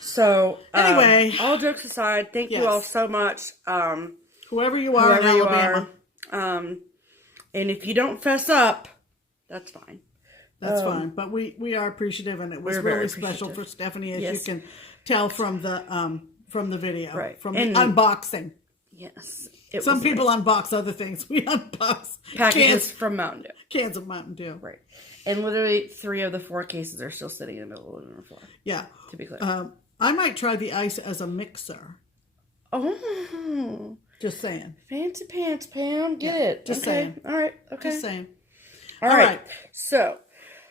So, anyway. All jokes aside, thank you all so much. Whoever you are in Alabama. And if you don't fess up, that's fine. That's fine, but we are appreciative, and it was really special for Stephanie, as you can tell from the video, right? From the unboxing. Yes, some people unbox other things. We unbox packages from Mountain Dew, cans of Mountain Dew, right? And literally 3 of the 4 cases are still sitting in the middle of the floor. Yeah, to be clear, I might try the ice as a mixer. Oh, just saying. Fancy pants, Pam. Get it? Just saying. All right. Okay. Just saying. All right. So.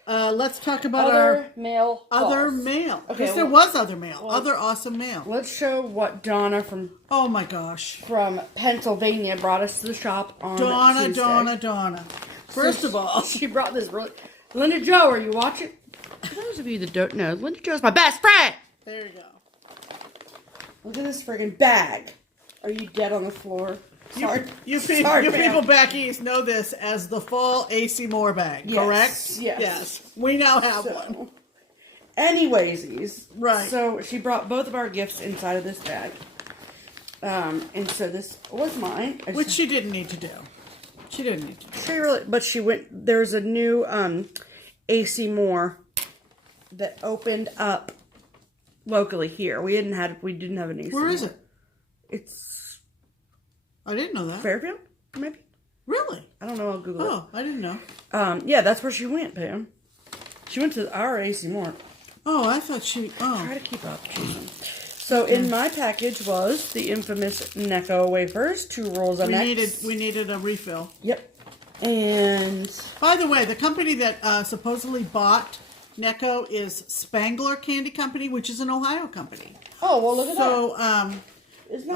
Let's talk about other mail. Okay, because there was other mail. Other awesome mail. Let's show what Donna from... Oh, my gosh. From Pennsylvania brought us to the shop on Tuesday. Donna. First of all... She brought this really... Linda Jo, are you watching? For those of you that don't know, Linda Jo is my best friend. There you go. Look at this friggin' bag. Are you dead on the floor? Sorry. You people back east know this as the fall AC Moore bag, correct? Yes. We now have one. Anyways, right. So she brought both of our gifts inside of this bag. And so this was mine. Which she didn't need to do. She didn't need to. But she went, there's a new AC Moore that opened up locally here. We didn't have an AC Moore. Where is it? It's... I didn't know that. Fairfield, maybe? Really? I don't know. I'll Google it. Oh, I didn't know. Yeah, that's where she went, Pam. She went to our AC Moore. Oh, I thought she... Oh. Try to keep up. So in my package was the infamous Necco wafers, 2 rolls of Necco. We needed a refill. Yep. And... By the way, the company that supposedly bought Necco is Spangler Candy Company, which is an Ohio company. Oh, well, look at that. So,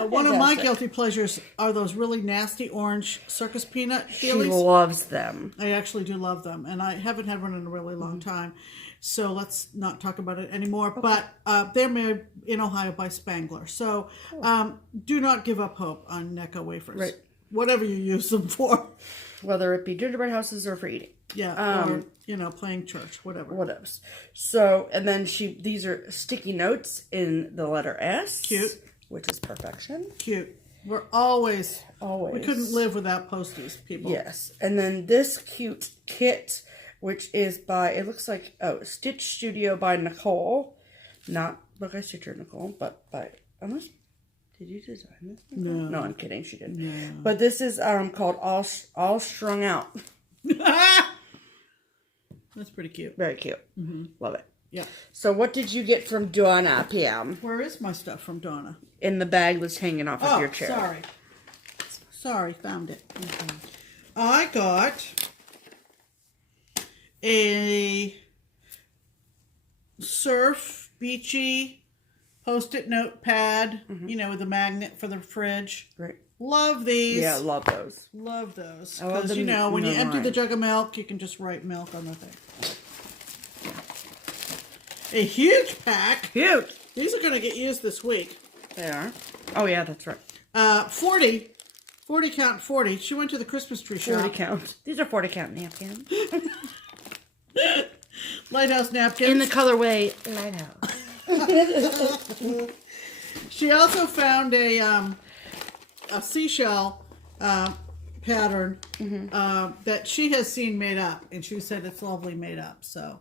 one of my guilty pleasures are those really nasty orange circus peanut peelies. She loves them. I actually do love them, and I haven't had one in a really long time. So let's not talk about it anymore. But they're made in Ohio by Spangler. So do not give up hope on Necco wafers. Right. Whatever you use them for. Whether it be gingerbread houses or for eating. Yeah, or, playing church, whatever. What else? So, and then these are sticky notes in the letter S. Cute. Which is perfection. Cute. We're always. We couldn't live without posties, people. Yes. And then this cute kit, which is by, it looks like, Stitch Studio by Nicole. Not Book I Stitcher Nicole, but by, unless, did you design this? No. No, I'm kidding. She didn't. No. But this is called All Strung Out. That's pretty cute. Very cute. Mm-hmm. Love it. Yeah. So what did you get from Donna, PM? Where is my stuff from Donna? In the bag that's hanging off of your chair. Sorry, found it. I got a surf beachy post-it notepad, you know, with a magnet for the fridge. Right. Love these. Yeah, love those. Love those. I love Because, them you know, when you empty mine. the jug of milk, you can just write milk on the thing. A huge pack. Huge. These are going to get used this week. They are. Oh, yeah, that's right. 40 count 40. She went to the Christmas tree shop. 40 count. These are 40 count napkins. Lighthouse napkins. In the colorway Lighthouse. She also found a seashell pattern that she has seen made up, and she said it's lovely made up. So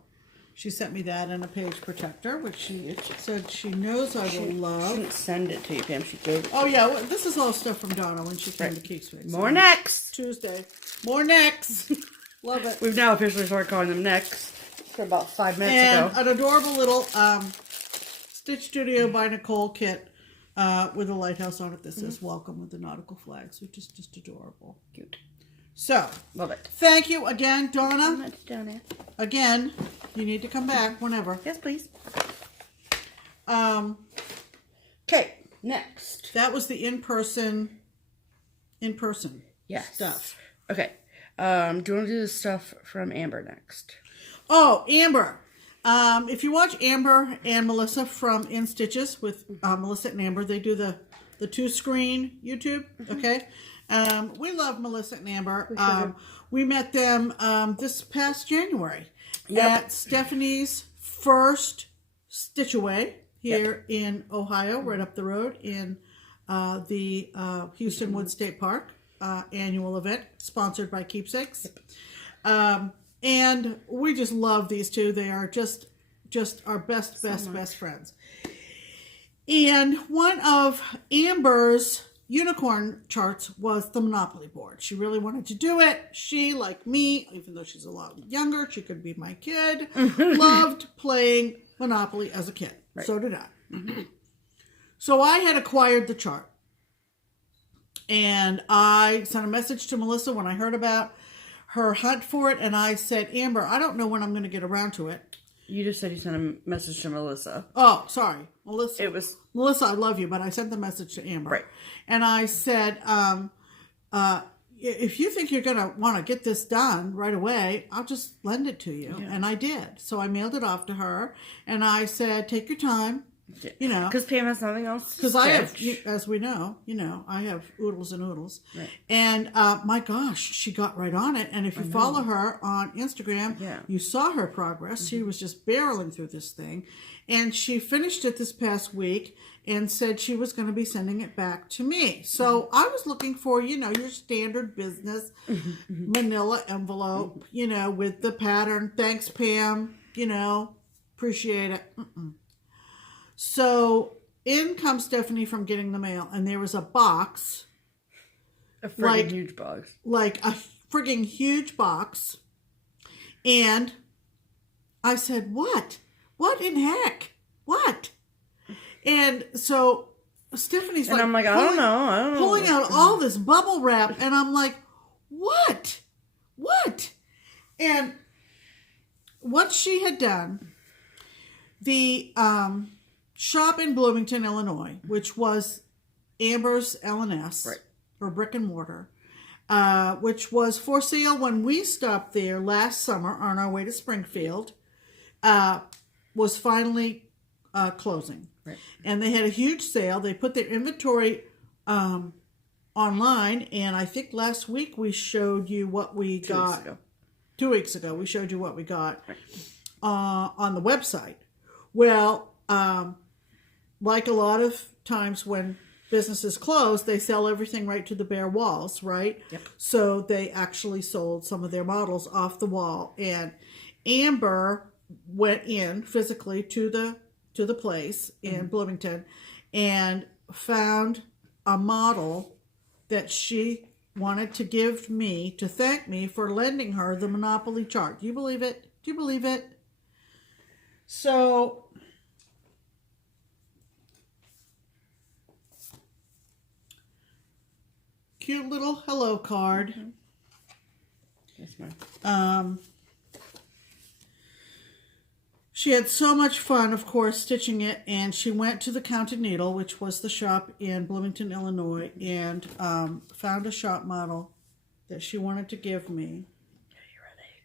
she sent me that and a page protector, which she said she knows I will love. She didn't send it to you, Pam. She gave it. Oh yeah, well, this is all stuff from Donna when she came to Keepsakes. More necks. Tuesday. More necks. Love it. We've now officially started calling them necks for about 5 minutes And ago. an adorable little Stitch Studio by Nicole kit with a lighthouse on it that says welcome with the nautical flags, which is just adorable. Cute. So, Love it. thank you again, Donna. Much, Donna. Again, you need to come back whenever. Yes, please. Um, Okay, next. that was the in-person Yes. stuff. Okay. Do you want to do the stuff from Amber next? Oh, Amber. If you watch Amber and Melissa from In Stitches with Melissa and Amber, they do the two-screen YouTube, okay? We love Melissa and Amber. We met them this past January at Stephanie's first Stitch Away here in Ohio, right up the road in the Houston Wood State Park annual event, sponsored by Keepsakes. And we just love these two. They are just our best friends. And one of Amber's unicorn charts was the Monopoly board. She really wanted to do it. She, like me, even though she's a lot younger, she could be my kid, loved playing Monopoly as a kid. Right. So did I. So I had acquired the chart. And I sent a message to Melissa when I heard about her hunt for it, and I said, Amber, I don't know when I'm going to get around to it. You just said you sent a message to Melissa. Oh, sorry. Melissa. It was... Melissa, I love you, but I sent the message to Amber. Right. And I said, if you think you're going to want to get this done right away, I'll just lend it to you. Yeah. And I did. So I mailed it off to her, and I said, take your time. You know, because Pam has nothing else. Because I have, as we know, I have oodles and oodles. Right. And my gosh, she got right on it. And if you follow her on Instagram, you saw her progress. She was just barreling through this thing, and she finished it this past week and said she was going to be sending it back to me. So I was looking for, your standard business manila envelope, with the pattern. Thanks, Pam. Appreciate it. So in comes Stephanie from getting the mail, and there was a box. A friggin' huge box. Like a friggin' huge box. And I said, what? What in heck? What? And so Stephanie's and I'm like, I don't know. Pulling out all this bubble wrap, and I'm like, what? What? And what she had done, the shop in Bloomington, Illinois, which was Amber's L&S, right, or brick and mortar, which was for sale when we stopped there last summer on our way to Springfield, was finally closing. Right. And they had a huge sale. They put their inventory online, and I think last week we showed you what we got. 2 weeks ago, we showed you what we got on the website. Well, like a lot of times when businesses close, they sell everything right to the bare walls, right? Yep. So they actually sold some of their models off the wall, and Amber went in physically to the place in Bloomington and found a model that she wanted to give me to thank me for lending her the Monopoly chart. Do you believe it? Do you believe it? So cute little hello card. Yes, ma'am. She had so much fun, of course, stitching it, and she went to the Counted Needle, which was the shop in Bloomington, Illinois, and found a shop model that she wanted to give me. Are you ready?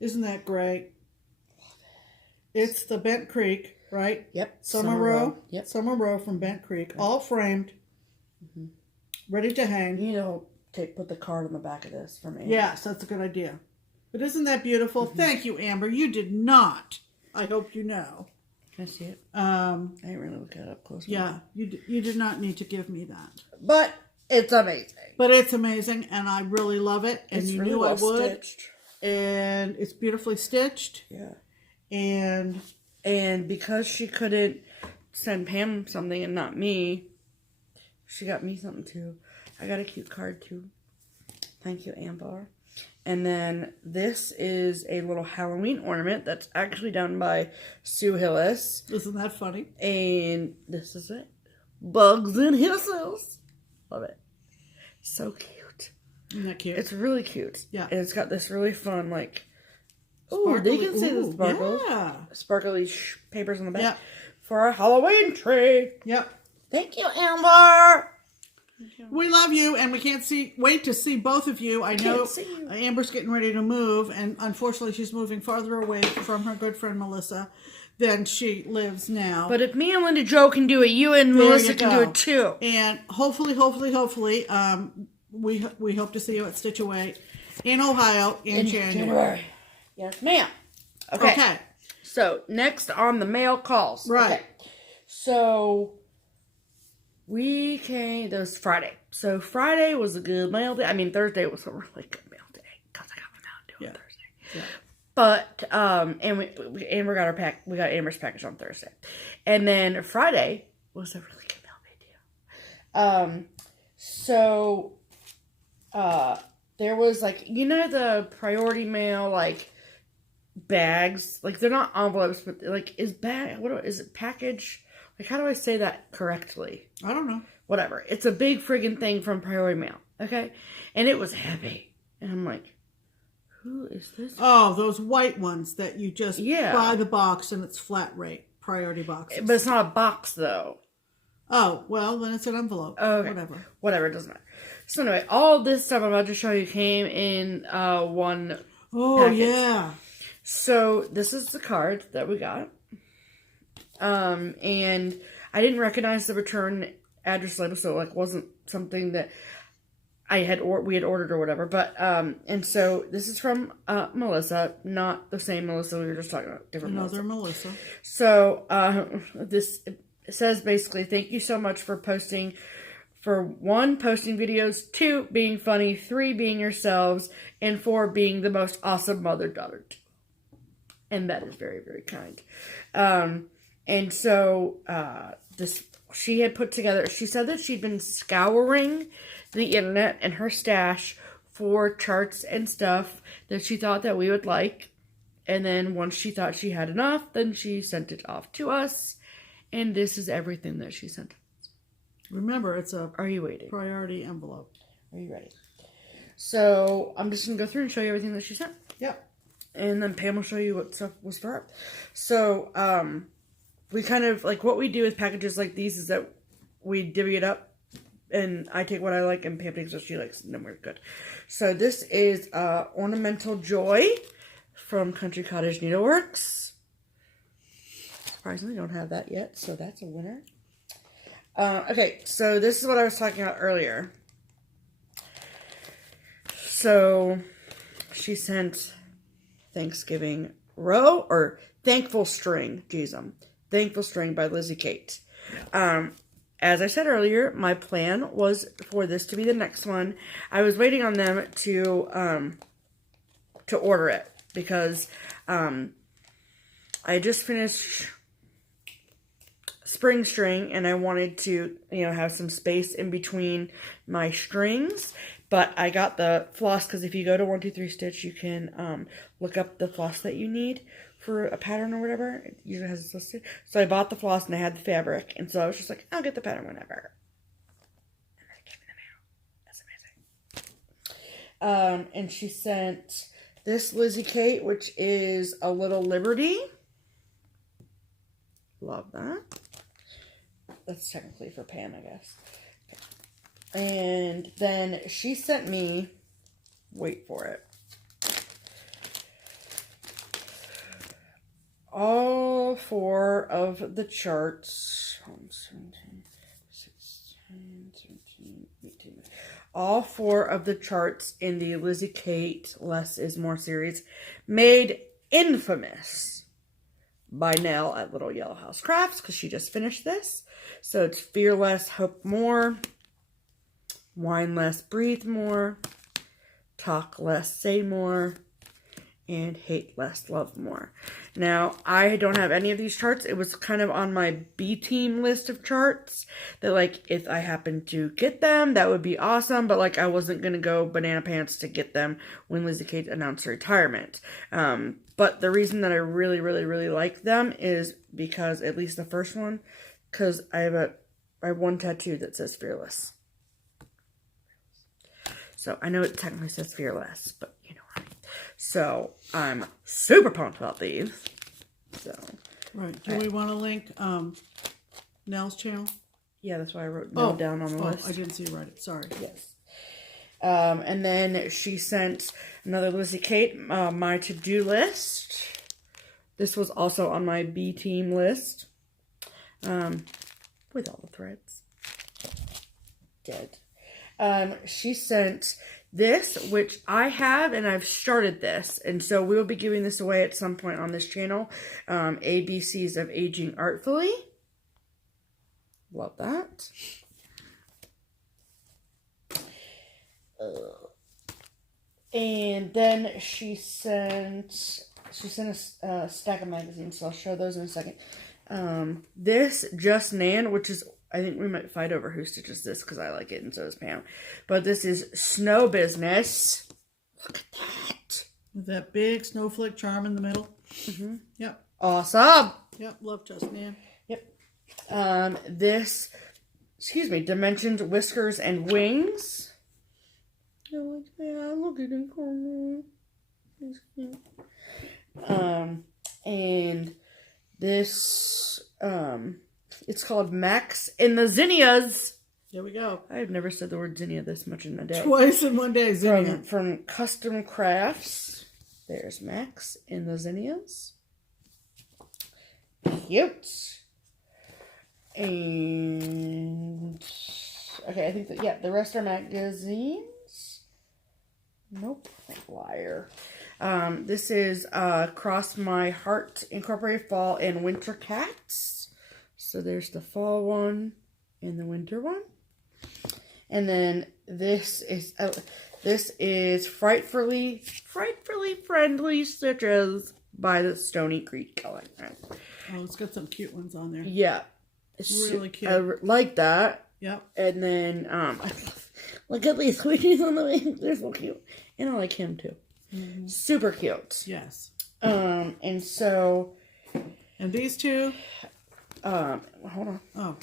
Isn't that great? It's the Bent Creek, right? Yep. Summer Row. Yep. Summer Row from Bent Creek, all framed, ready to hang. You know, put the card on the back of this for me. Yes, that's a good idea. But isn't that beautiful? Thank you, Amber. You did not. I hope you know. Can I see it? I didn't really look it up close. Yeah, you did not need to give me that. But it's amazing. But it's amazing, and I really love it. And It's you really knew well I would. stitched. And it's beautifully stitched. Yeah. And because she couldn't send Pam something and not me, she got me something too. I got a cute card too. Thank you, Amber. And then this is a little Halloween ornament that's actually done by Sue Hillis. isn't that funny? And this is it. Bugs and Hisses. Love it. So cute. Isn't that cute? It's really cute. Yeah. And it's got this really fun, like, oh, they can see the sparkles. Yeah. Sparkly papers on the back. Yep. For our Halloween tree. Yep. Thank you, Amber. We love you, and we can't wait to see both of you. I know see you. Amber's getting ready to move, and unfortunately she's moving farther away from her good friend Melissa than she lives now. But if me and Linda Jo can do it, you and Melissa can do it too. And hopefully, we hope to see you at Stitch Away in Ohio in January. Yes, ma'am. Okay. So, next on the mail calls. Right. Okay. So, that was Friday. So, Friday was a good mail day. I mean, Thursday was a really good mail day because I got my mail due on Thursday. Yeah. But, Amber got we got Amber's package on Thursday. And then Friday was a really good mail day too. There was the priority mail, bags, they're not envelopes, but is it package? How do I say that correctly? I don't know. Whatever. It's a big friggin' thing from priority mail. Okay. And it was heavy. And I'm like, who is this? Oh, those white ones that you just Yeah. buy the box and it's flat rate. Priority boxes. But it's not a box though. Oh, well, then it's an envelope. Okay. Whatever, it doesn't matter. So anyway, all this stuff I'm about to show you came in one package. Yeah. So this is the card that we got. And I didn't recognize the return address label, so it wasn't something that we had ordered or whatever. But and so this is from Melissa, not the same Melissa we were just talking about, different Another Melissa. So this says basically, thank you so much for posting. For 1, posting videos, 2, being funny, 3, being yourselves, and 4, being the most awesome mother-daughter. And that is very, very kind. And so, she had put together, she said that she'd been scouring the internet and her stash for charts and stuff that she thought that we would like. And then once she thought she had enough, then she sent it off to us. And this is everything that she sent. Remember, it's a Are you waiting? priority envelope. Are you ready? So, I'm just going to go through and show you everything that she sent. Yep. And then Pam will show you what stuff was for her. So, we kind of, what we do with packages like these is that we divvy it up. And I take what I like and Pam takes what she likes. And then we're good. So, this is Ornamental Joy from Country Cottage Needleworks. Surprisingly, don't have that yet. So, that's a winner. Okay, so this is what I was talking about earlier. So, she sent Thanksgiving Row, or Thankful String, Thankful String by Lizzie Kate. As I said earlier, my plan was for this to be the next one. I was waiting on them to order it, because I just finished spring string and I wanted to, have some space in between my strings, But I got the floss because if you go to 123 Stitch, you can look up the floss that you need for a pattern or whatever. It usually has it listed. So I bought the floss and I had the fabric. And so I was just like, I'll get the pattern whenever. And then it came in the mail. That's amazing. And she sent this Lizzie Kate, which is a Little Liberty. Love that. That's technically for Pam, I guess. And then she sent me, wait for it, all 4 of the charts, 17, 16, 17, 18, all 4 of the charts in the Lizzie Kate Less is More series, made infamous by Nell at Little Yellow House Crafts, because she just finished this. So it's Fear Less, Hope More, Whine Less, Breathe More, Talk Less, Say More, and Hate Less, Love More. Now, I don't have any of these charts. It was kind of on my B team list of charts that, like, if I happen to get them, that would be awesome. But, like, I wasn't going to go banana pants to get them when Lizzie Kate announced her retirement. But the reason that I really, really, really like them is because, at least the first one, because I have one tattoo that says Fearless. So I know it technically says Fearless, but you know what I mean. So I'm super pumped about these. So right. Do we want to link Nell's channel? Yeah, that's why I wrote Nell down on the list. I didn't see you write it. Sorry. Yes. And then she sent another Lizzie Kate, my to-do list. This was also on my B team list. With all the threads. Dead. She sent this, which I have, and I've started this, and so we will be giving this away at some point on this channel. ABCs of Aging Artfully. Love that. And then she sent a stack of magazines, so I'll show those in a second. This Just Nan, which is, I think we might fight over who stitches this because I like it and so does Pam. But this is Snow Business. Look at that. With that big snowflake charm in the middle. Mm-hmm. Yep. Awesome. Yep. Love Just Nan. Yep. This, Dimensions, Whiskers, and Wings. I like that. Look at it for me. It's cute. And this, it's called Max in the Zinnias. There we go. I've never said the word zinnia this much in a day. Twice in one day, zinnia. From Custom Crafts. There's Max in the Zinnias. Cute. And okay, I think that, yeah, the rest are magazines. Nope, liar. This is Cross My Heart Incorporated Fall and Winter Cats. So there's the fall one and the winter one. And then this is Frightfully Friendly Stitches by the Stony Creek Collection. Oh, it's got some cute ones on there. Yeah. It's really cute. I like that. Yep. And then, look at these squishies on the wings. They're so cute. And I like him too. Mm-hmm. Super cute. Yes. And so. And these two? Hold on. Oh.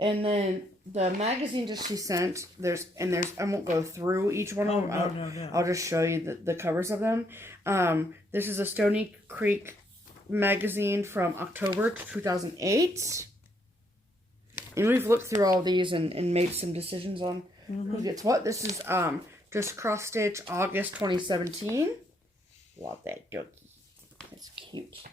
And then the magazine that she sent, there's, I won't go through each one of them. No. I'll just show you the covers of them. This is a Stony Creek magazine from October 2008. And we've looked through all these and made some decisions on who gets what. This is just cross stitch August 2017. Love that doggy. It's cute.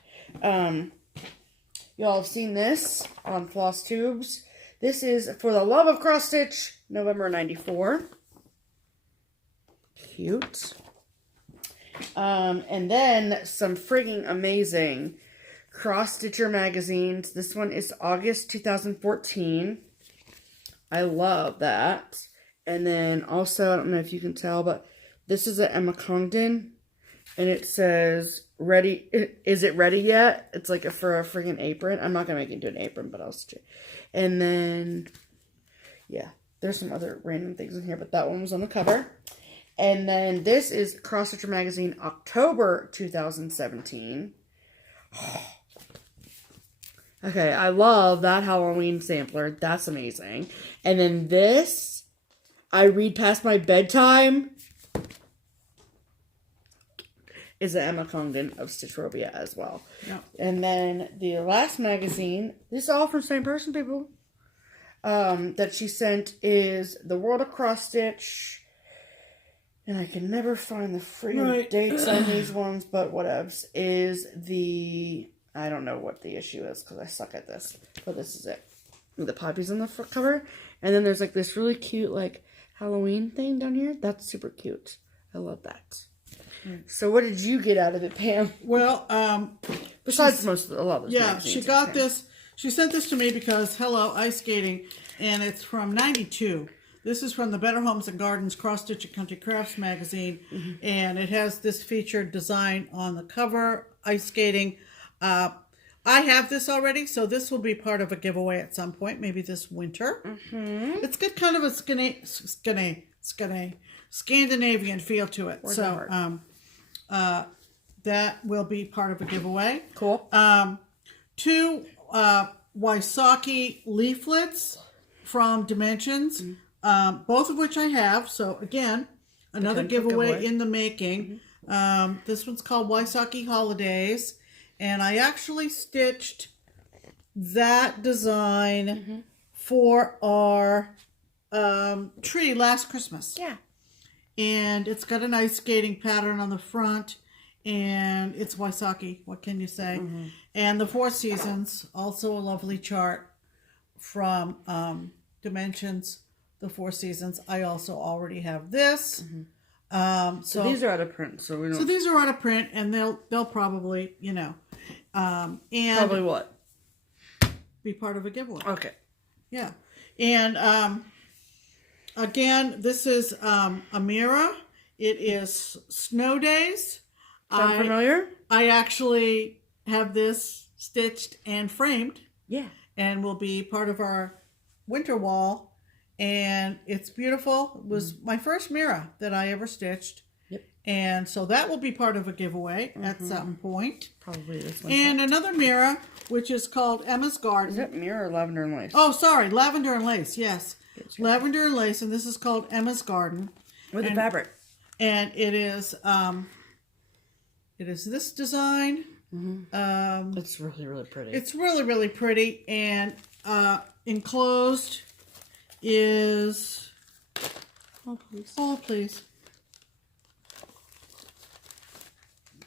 Y'all have seen this on FlossTubes. This is For the Love of Cross Stitch, November 94. Cute. And then some frigging amazing Cross Stitcher magazines. This one is August 2014. I love that. And then also, I don't know if you can tell, but this is a Emma Congdon. And it says, ready, is it ready yet? It's like for a friggin' apron. I'm not going to make it into an apron, but I'll stitch. And then, yeah. There's some other random things in here, but that one was on the cover. And then this is Cross Stitcher Magazine, October 2017. Okay, I love that Halloween sampler. That's amazing. And then this, I read past my bedtime, is the Emma Congdon of Stitchropia as well. Yep. And then the last magazine, this is all from the same person, people, that she sent is The World of Cross Stitch. And I can never find the freaking dates on these ones, but whatevs. Is the... I don't know what the issue is because I suck at this. But this is it. The poppies on the front cover. And then there's like this really cute like Halloween thing down here. That's super cute. I love that. So what did you get out of it, Pam? Well, besides a lot of those magazines, she got this. She sent this to me because hello, ice skating, and it's from '92. This is from the Better Homes and Gardens Cross Stitch and Country Crafts magazine, and it has this featured design on the cover, ice skating. I have this already, so this will be part of a giveaway at some point, maybe this winter. It's got kind of a Scandinavian feel to it, so that will be part of a giveaway. Cool. 2 Wysocki leaflets from Dimensions. Both of which I have. So again, another giveaway in the making. This one's called Wysocki Holidays. And I actually stitched that design for our tree last Christmas. Yeah. And it's got an ice skating pattern on the front. And it's Wysocki. What can you say? And the 4 Seasons. Also a lovely chart from Dimensions. The 4 Seasons. I also already have this. So these are out of print, so we don't. So these are out of print, and they'll probably, and probably what? Be part of a giveaway. Okay. Yeah, and again, this is a mirror. It is Snow Days. Sound familiar? I actually have this stitched and framed. Yeah. And will be part of our winter wall. And it's beautiful. It was my first mirror that I ever stitched. Yep. And so that will be part of a giveaway at some point. Probably this one. And another mirror, which is called Emma's Garden. Is that mirror or lavender and lace? Oh, sorry. Lavender and lace. Yes. Lavender and lace. And this is called Emma's Garden. With the fabric. And it is this design. It's really, really pretty. It's really, really pretty. And enclosed is please.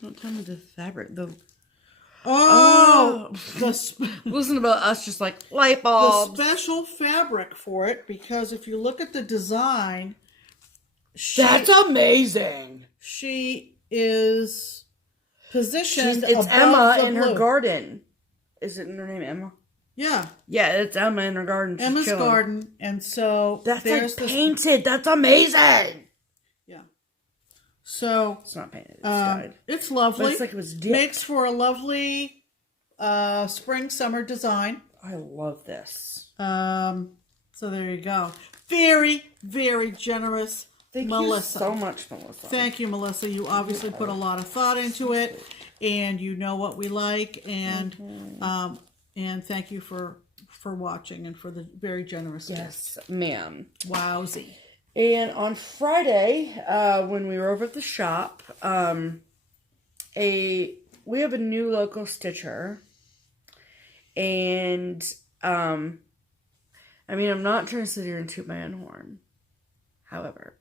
Don't tell me the fabric. Listen about us just like light bulbs. The special fabric for it, because if you look at the design, that's amazing. She is positioned. It's Emma in her garden. Is it in her name Emma? Yeah. Yeah, it's Emma in her garden. She's Emma's chilling. garden, and so that's like painted. That's amazing. Yeah. So it's not painted. It's dyed. It's lovely. But it's like it was dipped. Makes for a lovely spring summer design. I love this. So there you go. Very, very generous. Thank Melissa. you so much, Melissa. Thank you, Melissa. You obviously put a lot of thought into it, and you know what we like, and and thank you for watching and for the very generous gift. Yes, ma'am. Wowzy. And on Friday, when we were over at the shop, we have a new local stitcher, and I mean, I'm not trying to sit here and toot my own horn. However,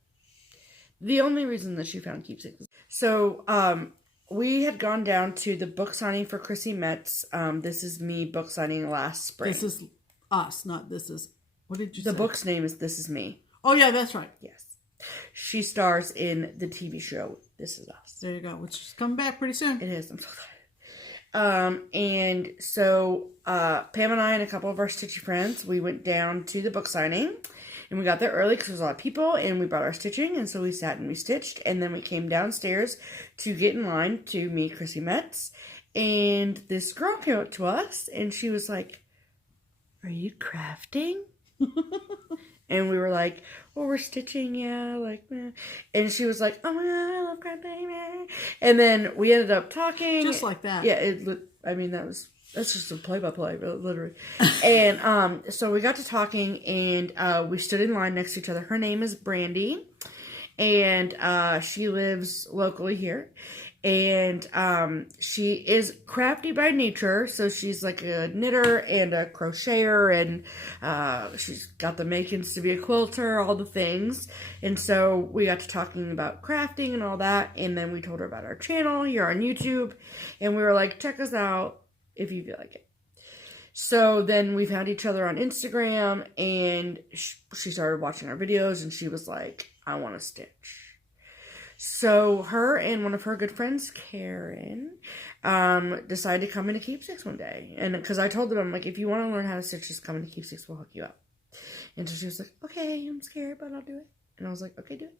the only reason that she found Keepsakes. So, we had gone down to the book signing for Chrissy Metz. This is me book signing last spring. This is us, not this is... What did you say? The book's name is This Is Me. Oh, yeah, that's right. Yes. She stars in the TV show This Is Us. There you go. Which is coming back pretty soon. It is. I'm so excited. And so Pam and I and a couple of our stitchy friends, we went down to the book signing. And we got there early because there was a lot of people, and we brought our stitching, and so we sat and we stitched, and then we came downstairs to get in line to meet Chrissy Metz, and this girl came up to us, and she was like, "Are you crafting?" And we were like, well, we're stitching, yeah, like, meh. And she was like, oh my god, I love crafting, meh. And then we ended up talking. Just like that. Yeah, that's just a play-by-play, literally. And so we got to talking, and we stood in line next to each other. Her name is Brandy, and she lives locally here. And she is crafty by nature, so she's like a knitter and a crocheter, and she's got the makings to be a quilter, all the things. And so we got to talking about crafting and all that, and then we told her about our channel here on YouTube, and we were like, check us out if you feel like it. So then we found each other on Instagram, and she started watching our videos, and she was like, I want to stitch. So her and one of her good friends, Karen, decided to come into Keepsakes one day. And because I told them, I'm like, if you want to learn how to stitch, just come into Keepsakes, we'll hook you up. And so she was like, okay, I'm scared, but I'll do it. And I was like, okay, do it.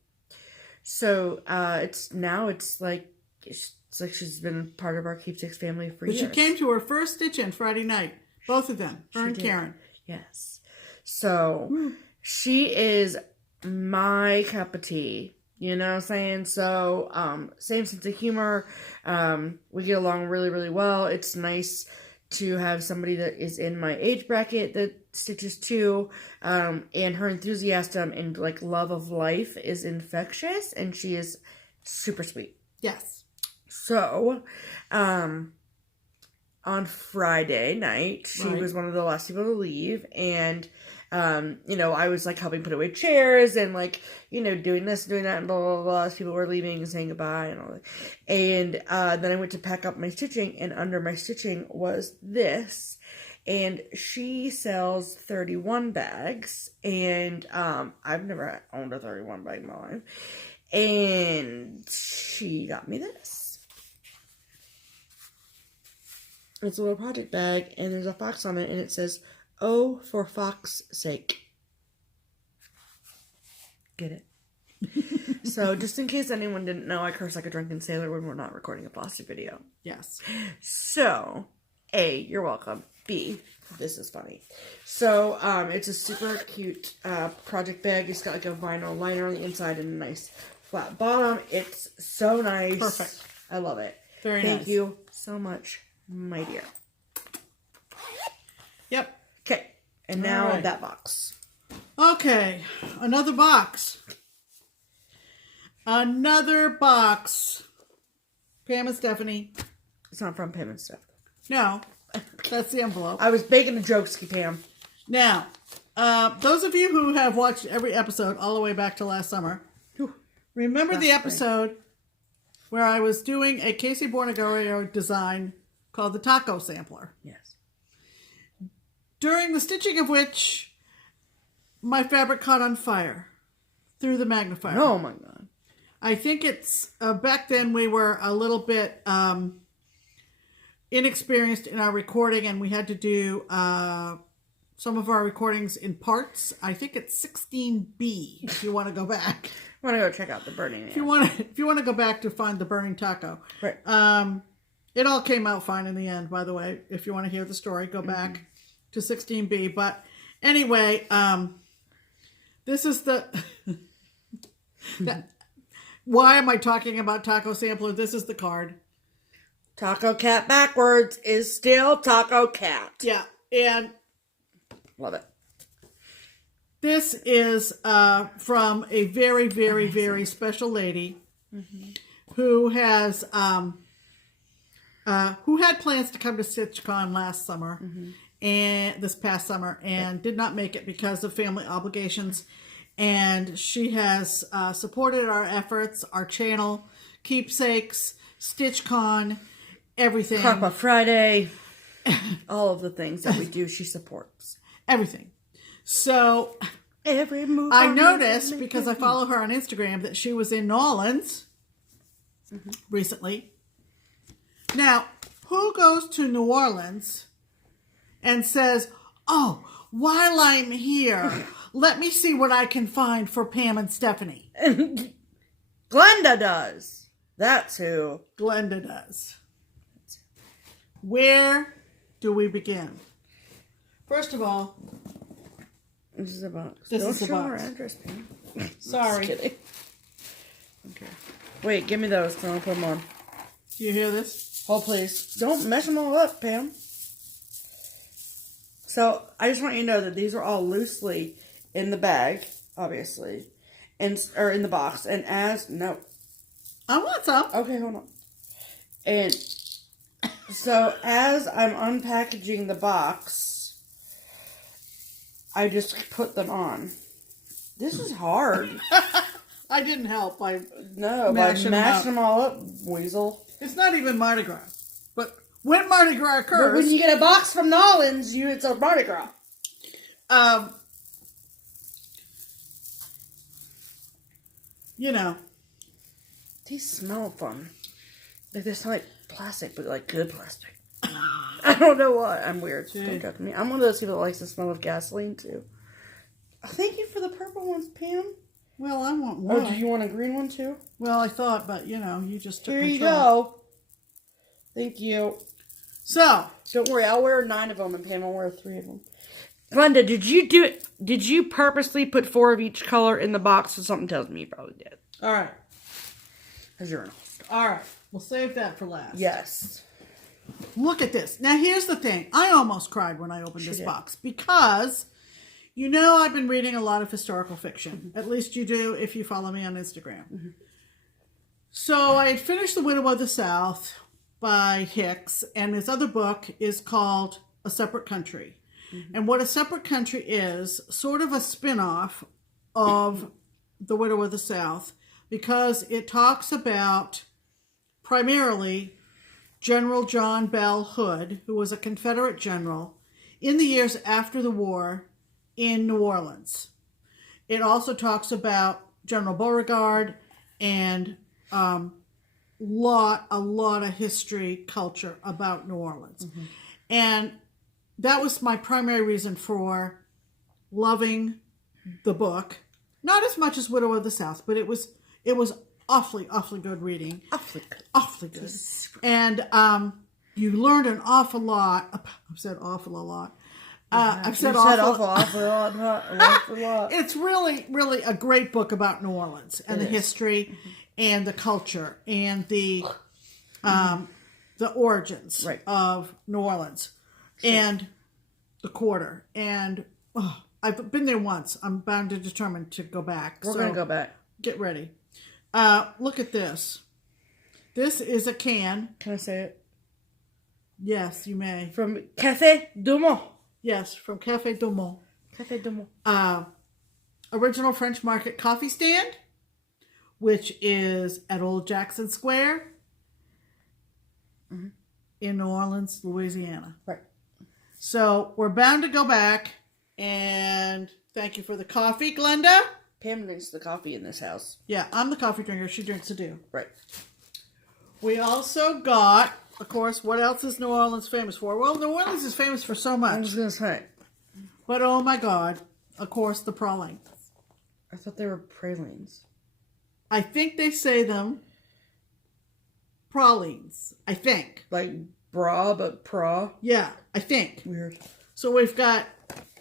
So it's like she's been part of our Keepsakes family for years. She came to her first stitch-in Friday night. Both of them, her and Karen. Yes. So she is my cup of tea. You know what I'm saying? So, same sense of humor. We get along really, really well. It's nice to have somebody that is in my age bracket that stitches too. And her enthusiasm and like love of life is infectious, and she is super sweet. Yes. So, on Friday night, she was one of the last people to leave, and I was like helping put away chairs and like, doing this, doing that, and blah, blah, blah, as people were leaving and saying goodbye and all that. And then I went to pack up my stitching, and under my stitching was this. And she sells 31 bags, and I've never owned a 31 bag in my life. And she got me this. It's a little project bag, and there's a fox on it, and it says, "Oh, for fox's sake." Get it? So, just in case anyone didn't know, I curse like a drunken sailor when we're not recording a FlossTube video. Yes. So, A, you're welcome. B, this is funny. So, it's a super cute project bag. It's got like a vinyl liner on the inside and a nice flat bottom. It's so nice. Perfect. I love it. Very nice. Thank you so much, my dear. Yep. Okay, and now that box. Okay, another box. Another box. Pam and Stephanie. It's not from Pam and Steph. No, that's the envelope. I was baking a joke, Pam. Now, those of you who have watched every episode all the way back to last summer, remember the episode where I was doing a Casey Bornegario design called the Taco Sampler. Yes. During the stitching of which, my fabric caught on fire through the magnifier. Oh my god. I think it's, back then we were a little bit inexperienced in our recording, and we had to do some of our recordings in parts. I think it's 16B if you want to go back. I want to go check out the burning. If you want to go back to find the burning taco. Right. It all came out fine in the end, by the way. If you want to hear the story, go back to 16B. But anyway, this is the... Why am I talking about Taco Sampler? This is the card. Taco Cat backwards is still Taco Cat. Yeah, and... Love it. This is from a very, very, very special lady who has who had plans to come to StitchCon last summer and this past summer and did not make it because of family obligations. And she has supported our efforts, our channel, Keepsakes, StitchCon, everything. Papa Friday, all of the things that we do, she supports. Everything. So, every move I noticed, because I follow her on Instagram, that she was in New Orleans recently. Now, who goes to New Orleans and says, oh, while I'm here, let me see what I can find for Pam and Stephanie? Glenda does. That's who. Glenda does. Where do we begin? First of all, This is a box. This Don't is a show our box. address, Pam. Sorry. Just kidding. Okay. Wait, give me those. Because I'm going to put them on. Do you hear this? Hold, please. Don't mess them all up, Pam. So, I just want you to know that these are all loosely in the bag, obviously. Or in the box. And no. I want some. Okay, hold on. And so, as I'm unpackaging the box, I just put them on. This is hard. I didn't help by mashing them all up, weasel. It's not even Mardi Gras. But when Mardi Gras occurs... But when you get a box from Nolan's, it's a Mardi Gras. You know. These smell fun. They smell like plastic, but like good plastic. I don't know why. I'm weird. Don't judge me. I'm one of those people that likes the smell of gasoline, too. Oh, thank you for the purple ones, Pam. Well, I want one. Oh, do you want a green one, too? Well, I thought, but, you just took Here control. you go. Thank you. So. Don't worry, I'll wear 9 of them, and Pam will wear 3 of them. Glenda, did you purposely put 4 of each color in the box? So something tells me you probably did. All right. Because you're an all right. We'll save that for last. Yes. Look at this. Now, here's the thing. I almost cried when I opened this box because, I've been reading a lot of historical fiction. Mm-hmm. At least you do if you follow me on Instagram. Mm-hmm. So I had finished The Widow of the South by Hicks, and his other book is called A Separate Country. Mm-hmm. And what A Separate Country is, sort of a spin-off of The Widow of the South, because it talks about primarily General John Bell Hood, who was a Confederate general in the years after the war in New Orleans. It also talks about General Beauregard and a lot of history, culture about New Orleans. Mm-hmm. And that was my primary reason for loving the book. Not as much as Widow of the South, but it was awfully good reading. Awfully good. And you learned an awful lot. I've said awful a lot. I've said awful a lot. It's really a great book about New Orleans and the history and the culture and the origins of New Orleans and the quarter. And I've been there once. I'm bound and determined to go back. We're going to go back. Get ready. Look at this. This is a can. Can I say it? Yes, you may. From Café Dumont. Yes, from Café Dumont. Café Dumont. Original French Market coffee stand, which is at Old Jackson Square in New Orleans, Louisiana. Right. So we're bound to go back, and thank you for the coffee, Glenda. Pam drinks the coffee in this house. Yeah, I'm the coffee drinker. She drinks the dew. Right. We also got, of course, what else is New Orleans famous for? Well, New Orleans is famous for so much. I was going to say. But oh my God, of course, the pralines. I thought they were pralines. I think they say them pralines. I think. Like bra, but pra? Yeah, I think. Weird. So we've got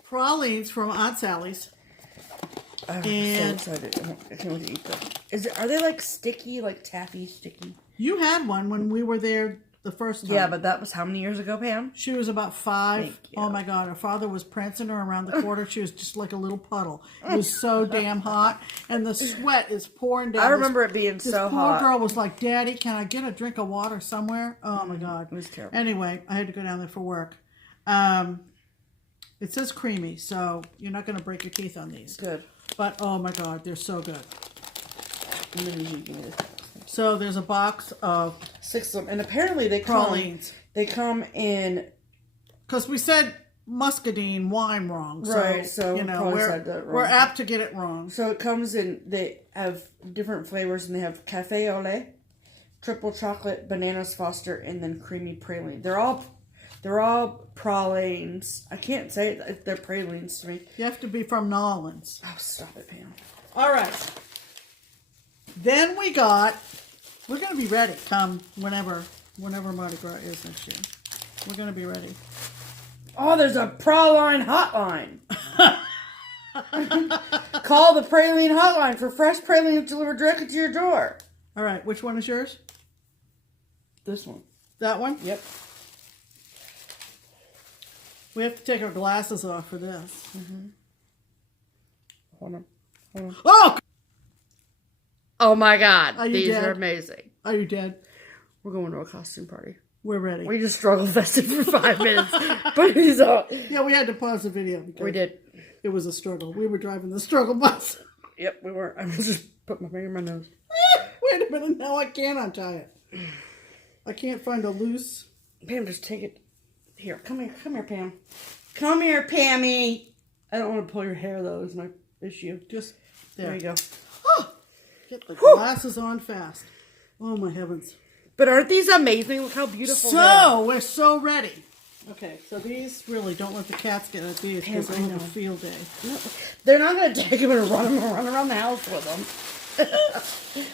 pralines from Aunt Sally's. I'm so excited. I can't wait to eat them. Are they like sticky, like taffy sticky? You had one when we were there the first time. Yeah, but that was how many years ago, Pam? She was about 5. Oh my God, her father was prancing her around the quarter. She was just like a little puddle. It was so damn hot, and the sweat is pouring down. I remember it being so hot. This poor girl was like, "Daddy, can I get a drink of water somewhere?" Oh my God. It was terrible. Anyway, I had to go down there for work. It says creamy, so you're not going to break your teeth on these. Good. But oh my God, they're so good. So there's a box of 6 of them, and apparently they come in. Because we said muscadine wine wrong, so, right? So we're apt to get it wrong. So it comes in. They have different flavors, and they have cafe au lait, triple chocolate, bananas Foster, and then creamy praline. They're all pralines. I can't say it if they're pralines to me. You have to be from New Orleans. Oh, stop it, Pam. All right. Then we're going to be ready come whenever Mardi Gras is next year. We're going to be ready. Oh, there's a praline hotline. Call the praline hotline for fresh pralines delivered directly to your door. All right, which one is yours? This one. That one? Yep. We have to take our glasses off for this. Mm-hmm. Hold on. Oh! Oh my God. Are you These dead? are amazing. Are you dead? We're going to a costume party. We're ready. We just struggle fested for 5 minutes. But he's out. Yeah, we had to pause the video. Because We did. It was a struggle. We were driving the struggle bus. Yep, we were. I just put my finger in my nose. Wait a minute. Now I can't untie it. I can't find a loose. Pam, just take it. Here, come here, Pam. Come here, Pammy. I don't want to pull your hair, though, is my issue. Just There you go. Oh, get the glasses on fast. Oh, my heavens. But aren't these amazing? Look how beautiful they are. So, we're so ready. Okay, so these really don't let the cats get at these because they have a field day. No, they're not going to take them and run around the house with them.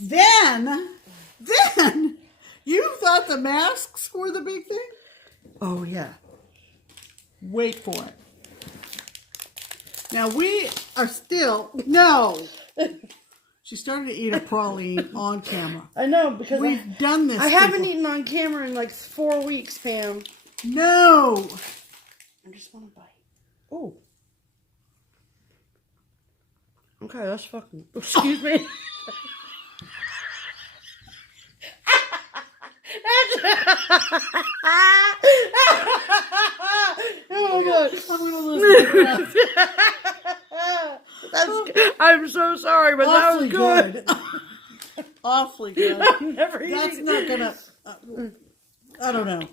Then, you thought the masks were the big thing? Oh, yeah. Wait for it. Now, we are still... No! She started to eat a praline on camera. I know, because We've done this. I haven't eaten on camera in like 4 weeks, Pam. No! I just want to bite. Oh. Okay, that's fucking... Excuse me. Oh my God. I'm going to lose I'm so sorry, but that was good. Awfully good. I'm never That's eating. not gonna... I don't know.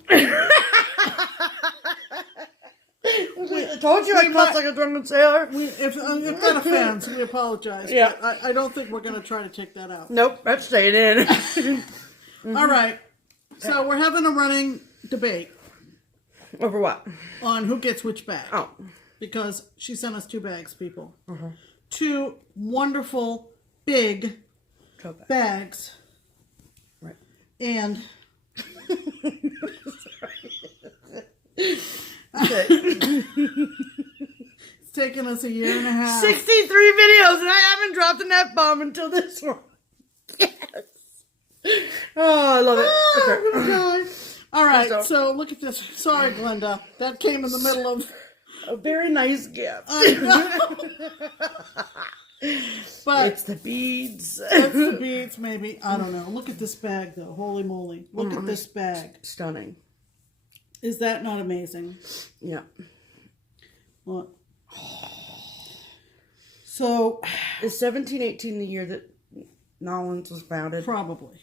I told you I cuss like a drunken sailor. If that offends, we apologize. Yeah. But I don't think we're going to try to take that out. Nope, that's staying in. All right. So we're having a running debate Over what? on who gets which bag. Oh. Because she sent us 2 bags, people. 2 wonderful, big bags. Right. And... Okay. It's taken us a year and a half. 63 videos and I haven't dropped an F-bomb until this one. Yes. Oh, I love it. I'm gonna die. All right, So- so look at this. Sorry, Glenda. That came in the middle of... A very nice gift. I know. But It's the beads. that's the beads, maybe. I don't know. Look at this bag, though. Holy moly. Look at this bag. Stunning. Is that not amazing? Yeah. Look. So, Is 1718 the year that Nolans was founded? probably.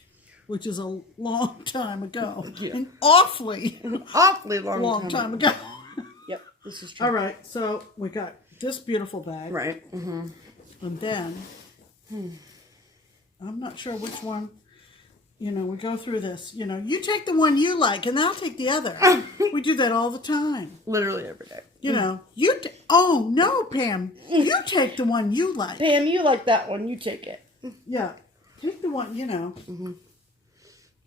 Which is a long time ago. Yeah. An awfully Awfully long time ago. Yep, this is true. All right, so we got this beautiful bag. Right. Mm-hmm. And then, I'm not sure which one, we go through this. You take the one you like, and I'll take the other. We do that all the time. Literally every day. Oh, no, Pam. You take the one you like. Pam, you like that one. You take it. Yeah. Take the one,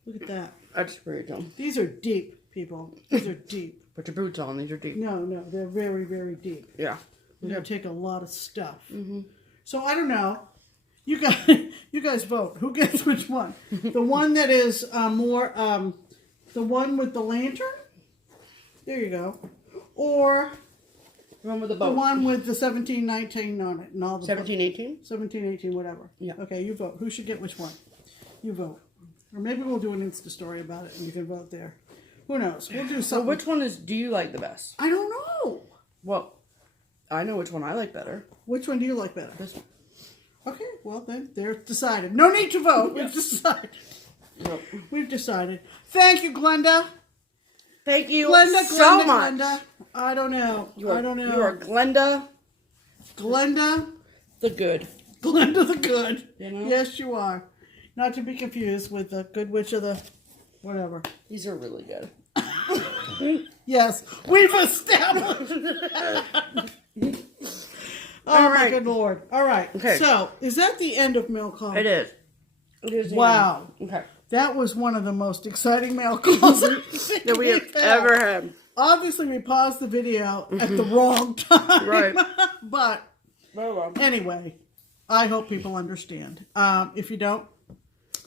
Look at that. I just buried them. These are deep, people. These are deep. Put your boots on. These are deep. No, they're very, very deep. Yeah. We're going to take a lot of stuff. So I don't know. You guys vote. Who gets which one? The one that is more, the one with the lantern? There you go. Or The one with the boat. the one with the 1719 on it and all the 1718? 1718, whatever. Yeah. Okay, you vote. Who should get which one? You vote. Or maybe we'll do an Insta story about it and you can vote there. Who knows? We'll do So something. which one do you like the best? I don't know. Well, I know which one I like better. Which one do you like better? This one. Okay, well then, they're decided. No need to vote. We've decided. Nope. We've decided. Thank you, Glenda. Thank you Glenda, so much. Glenda. I don't know. I don't know. You are Glenda Glenda. the Good. Glenda the Good. You know? Yes, you are. Not to be confused with the Good Witch of the whatever. These are really good. Yes, we've established. Oh my good Lord. All right. Okay. So, is that the end of mail call? It is. It is. Wow. Okay. That was one of the most exciting mail calls That we have ever had. Obviously, we paused the video at the wrong time. Right. But Very well. Anyway, I hope people understand. If you don't,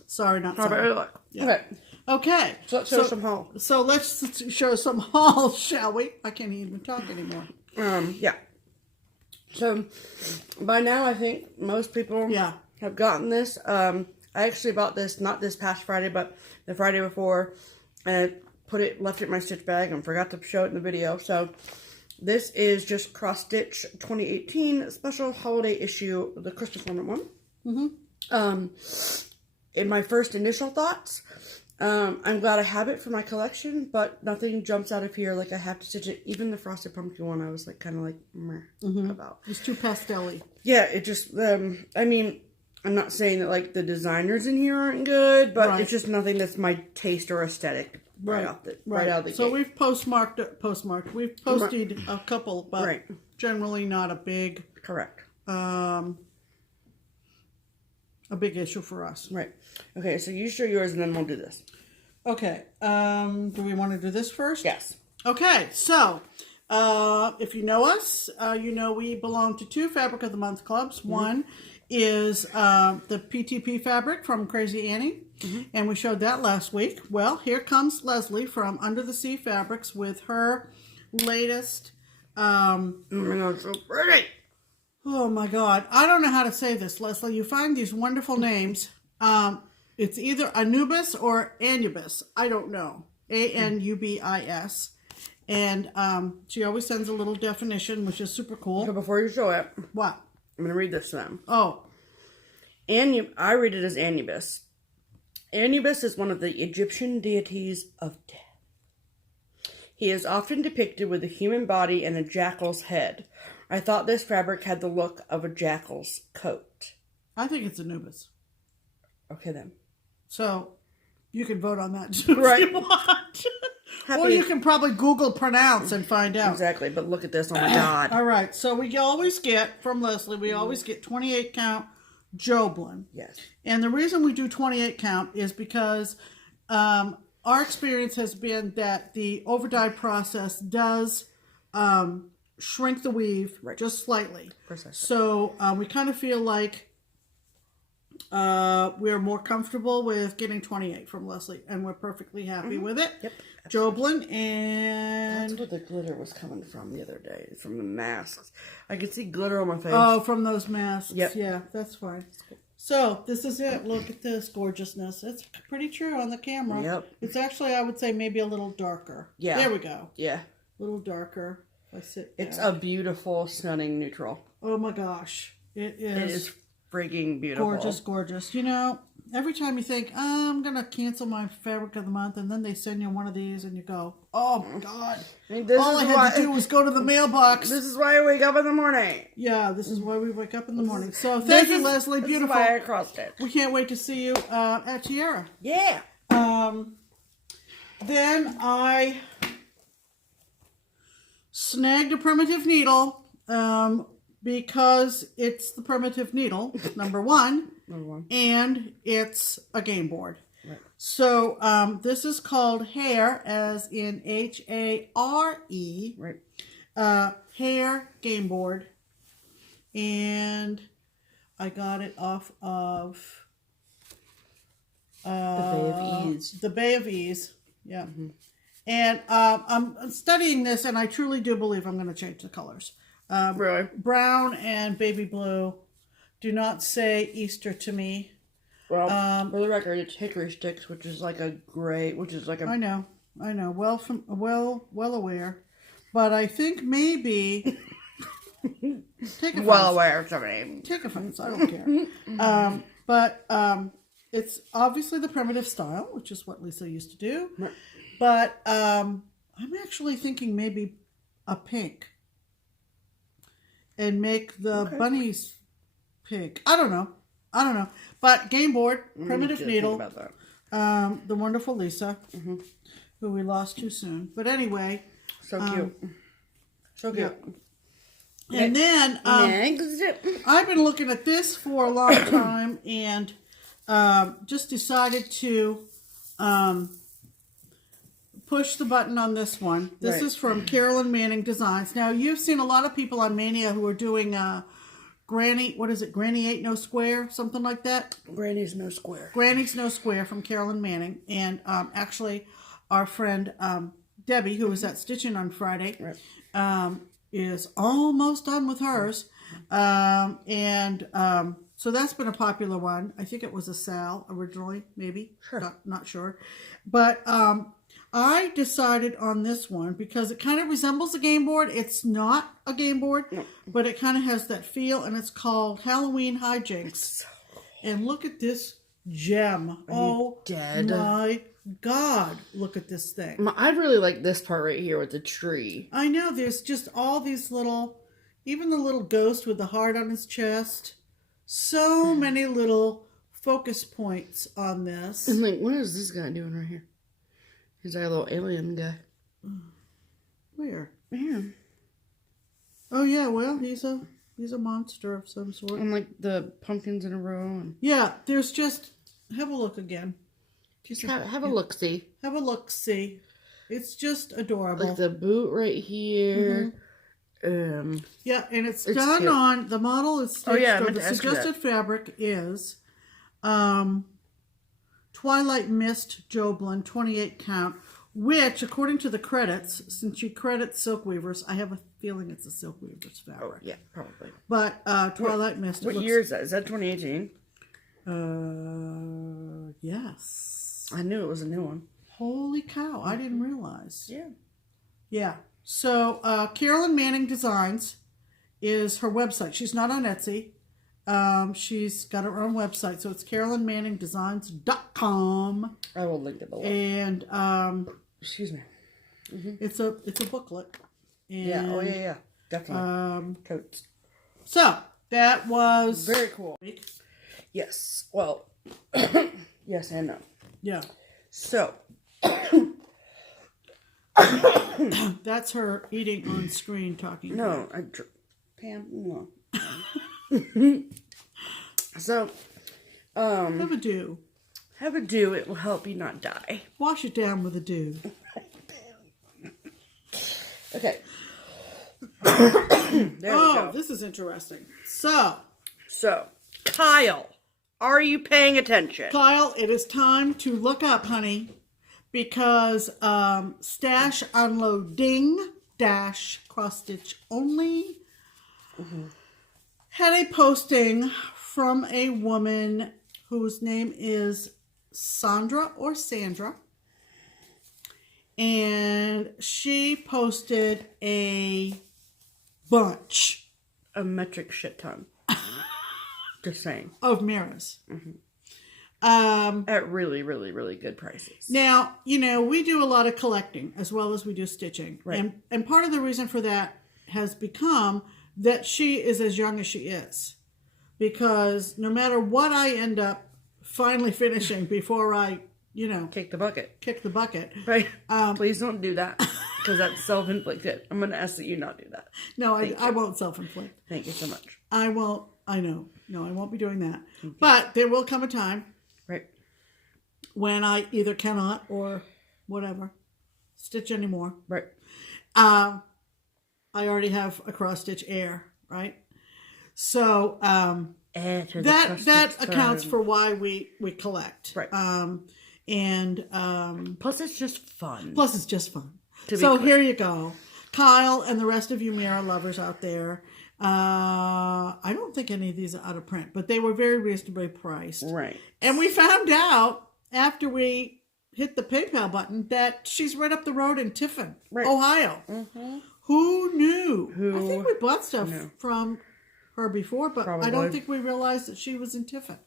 sorry, not sorry. Yeah. Okay. Okay. So let's show some hauls. So let's show some hauls, shall we? I can't even talk anymore. Yeah. So by now, I think most people have gotten this. I actually bought this not this past Friday, but the Friday before, and left it in my stitch bag and forgot to show it in the video. So this is just Cross Stitch 2018 special holiday issue, the Christmas ornament one. In my first initial thoughts, I'm glad I have it for my collection, but nothing jumps out of here like I have to stitch it. Even the Frosted Pumpkin one, I was like kind of like meh about. It's too pastel-y. Yeah, it just I mean, I'm not saying that like the designers in here aren't good, but it's just nothing that's my taste or aesthetic right out the gate. So we've postmarked. We've posted a couple, but generally not a big a big issue for us. Right. Okay, so you show yours and then we'll do this. Okay. Do we want to do this first? Yes. Okay, so if you know us, you know we belong to 2 Fabric of the Month clubs. One is the PTP fabric from Crazy Annie, and we showed that last week. Well, here comes Leslie from Under the Sea Fabrics with her latest. Oh my God, so pretty! Oh my God, I don't know how to say this, Leslie. You find these wonderful names. It's either Anubis or Anubis. I don't know. Anubis. And she always sends a little definition, which is super cool. So before you show it, what? I'm going to read this to them. Oh. I read it as Anubis. Anubis is one of the Egyptian deities of death. He is often depicted with a human body and a jackal's head. I thought this fabric had the look of a jackal's coat. I think it's Anubis. Okay, then. So, you can vote on that too if you want. Or you can probably Google pronounce and find out. Exactly, but look at this. Oh, my God. All right, so we always get, from Leslie, we always get 28 count Joblin. Yes. And the reason we do 28 count is because our experience has been that the overdye process does shrink the weave just slightly. Precisely. So we kind of feel like we're more comfortable with getting 28 from Leslie, and we're perfectly happy with it. Yep. Joblin, and that's where the glitter was coming from the other day, from the masks. I could see glitter on my face. Oh, from those masks. Yep. Yeah, that's fine. So this is it. Look at this gorgeousness. It's pretty true on the camera. Yep. It's actually, I would say, maybe a little darker. Yeah. There we go. Yeah. A little darker. If I sit back. It's a beautiful, stunning neutral. Oh my gosh. It is. It is freaking beautiful. Gorgeous, gorgeous. You know, every time you think, I'm going to cancel my fabric of the month, and then they send you one of these, and you go, oh my God. All I had to do was go to the mailbox. This is why I wake up in the morning. Yeah, this is why we wake up in the morning. So thank you, Leslie. Beautiful. This is why I crossed it. We can't wait to see you at Tierra. Yeah. Then I snagged a primitive needle because it's the primitive needle, number one, and it's a game board. Right. So this is called Hare, as in H-A-R-E. Right. Hare game board, and I got it off of the Bay of Ease. The Bay of Ease, yeah. And I'm studying this, and I truly do believe I'm going to change the colors. Really? Brown and baby blue do not say Easter to me. Well, for the record, it's Hickory Sticks, which is like a gray, which is like a... I know. Well aware. But I think maybe... Take offense. Well aware of somebody. Take offense. I don't care. But it's obviously the primitive style, which is what Lisa used to do. Right. But I'm actually thinking maybe a pink. And make the bunnies pink. I don't know. But game board, primitive needle. Think about that. The wonderful Lisa, who we lost too soon. But anyway. So cute. So cute. Yeah. And then I've been looking at this for a long time and just decided to push the button on this one. This is from Carolyn Manning Designs. Now, you've seen a lot of people on Mania who are doing Granny, what is it? Granny Ain't No Square, something like that. Granny's No Square. Granny's No Square from Carolyn Manning. And actually, our friend Debbie, who was at Stitching on Friday, is almost done with hers. So that's been a popular one. I think it was a SAL originally, maybe. Sure. Not sure. But I decided on this one because it kind of resembles a game board. It's not a game board, but it kind of has that feel, and it's called Halloween Hijinks. So cool. And look at this gem. Oh, dead. My God, look at this thing. I'd really like this part right here with the tree. I know, there's just all these little, even the little ghost with the heart on his chest. So many little focus points on this. And like, what is this guy doing right here? He's like a little alien guy. Where? Man. Oh yeah, well, he's a monster of some sort. And like the pumpkins in a row. And yeah, there's just, have a look again. Just have a look-see. Have a look-see. It's just adorable. Like the boot right here. Yeah, and it's done cute. on, the model is stitched, or the suggested that. fabric is Twilight Mist Joblin 28 count, which according to the credits, since she credits Silk Weavers, I have a feeling it's a Silk Weavers fabric. Oh, yeah, probably. But Twilight Mist. What year is that? Is that 2018? Yes. I knew it was a new one. Holy cow, I didn't realize. Yeah. Yeah. So Carolyn Manning Designs is her website. She's not on Etsy. She's got her own website, so it's carolynmanningdesigns.com. I will link it below. And excuse me. it's a booklet. And, yeah. Oh yeah. Definitely. Totes. So that was very cool. Yes. Well. Yes and no. Yeah. So. That's her eating on screen talking. No, Pam. No. So, have a dew. Have a dew. It will help you not die. Wash it down with a dew. Okay. There we go. This is interesting. So, Kyle, are you paying attention? Kyle, it is time to look up, honey, because Stash Unloading dash cross stitch only had a posting from a woman whose name is Sandra or Sandra, and she posted a bunch, a metric shit ton. Just saying. Of mirrors. At really, really, really good prices. Now, you know, we do a lot of collecting as well as we do stitching. Right. And part of the reason for that has become that she is as young as she is. Because no matter what I end up finally finishing before I, you know... Kick the bucket. Right. Please don't do that. Because that's self-inflicted. I'm going to ask that you not do that. No, I won't self-inflict. Thank you so much. I won't. I know. No, I won't be doing that. But there will come a time... Right. When I either cannot or whatever stitch anymore. Right. I already have a cross stitch air, right? So that accounts for why we collect. Right. Plus it's just fun. So here you go. Kyle and the rest of you Mira lovers out there. I don't think any of these are out of print, but they were very reasonably priced. Right. And we found out after we hit the PayPal button that she's right up the road in Tiffin, Ohio. Mm-hmm. Who knew? I think we bought stuff from her before, but I don't think we realized that she was in Tiffin.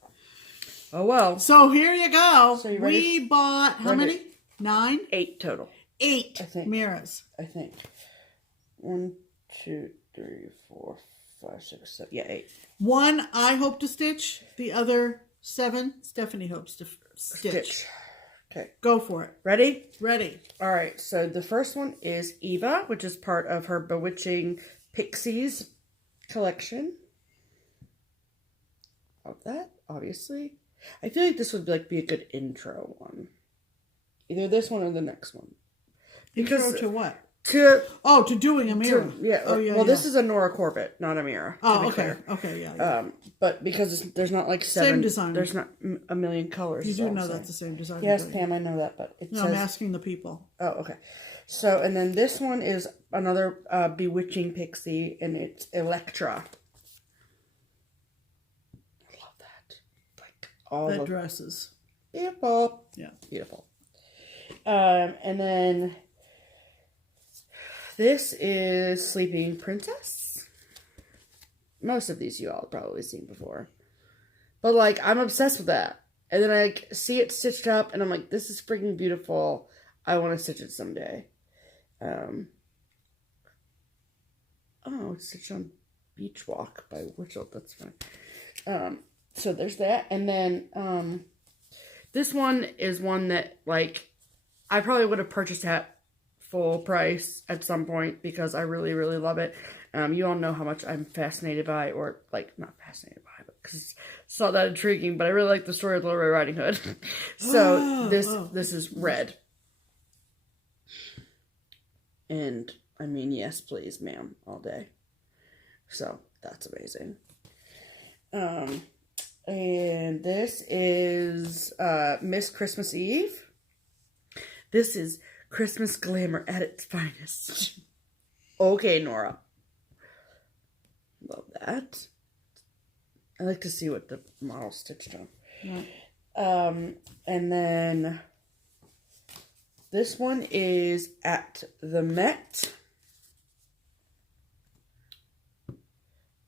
Oh, well. So here you go. So you ready? We bought, how many? 9? 8 total. 8 mirrors. I think. 1, 2, 3, 4, 5, 6, 7. Yeah, 8. 1 I hope to stitch. The other 7 Stephanie hopes to stitch. Okay. Go for it. Ready? Ready. All right. So the first one is Eva, which is part of her Bewitching Pixies collection. Of that, obviously. I feel like this would be a good intro one. Either this one or the next one. Intro to what? To doing a mirror. Yeah. Oh, yeah. Well, this is a Nora Corbett, not a mirror. Oh, okay. Okay, yeah. But because there's not like same designer. There's not a million colors. You do know that's the same designer. Yes, Pam, I know that, but no, I'm asking the people. Oh, okay. So, and then this one is another Bewitching Pixie, and it's Electra. I love that. Like all that dresses. Beautiful. Yeah. Beautiful. And then this is Sleeping Princess. Most of these you all have probably seen before. But, like, I'm obsessed with that. And then I see it stitched up, and I'm like, this is freaking beautiful. I want to stitch it someday. It's stitched on Beach Walk by Witchell. That's fine. So there's that. And then, this one is one that, like, I probably would have purchased at full price at some point because I really, really love it. You all know how much I'm fascinated by, or, like, not fascinated by, but because it's not that intriguing, but I really like the story of Little Red Riding Hood. So this is red. And, I mean, yes, please, ma'am, all day. So, that's amazing. And this is Miss Christmas Eve. This is Christmas glamour at its finest. Okay, Nora. Love that. I like to see what the model stitched on. Yeah. And then this one is At the Met.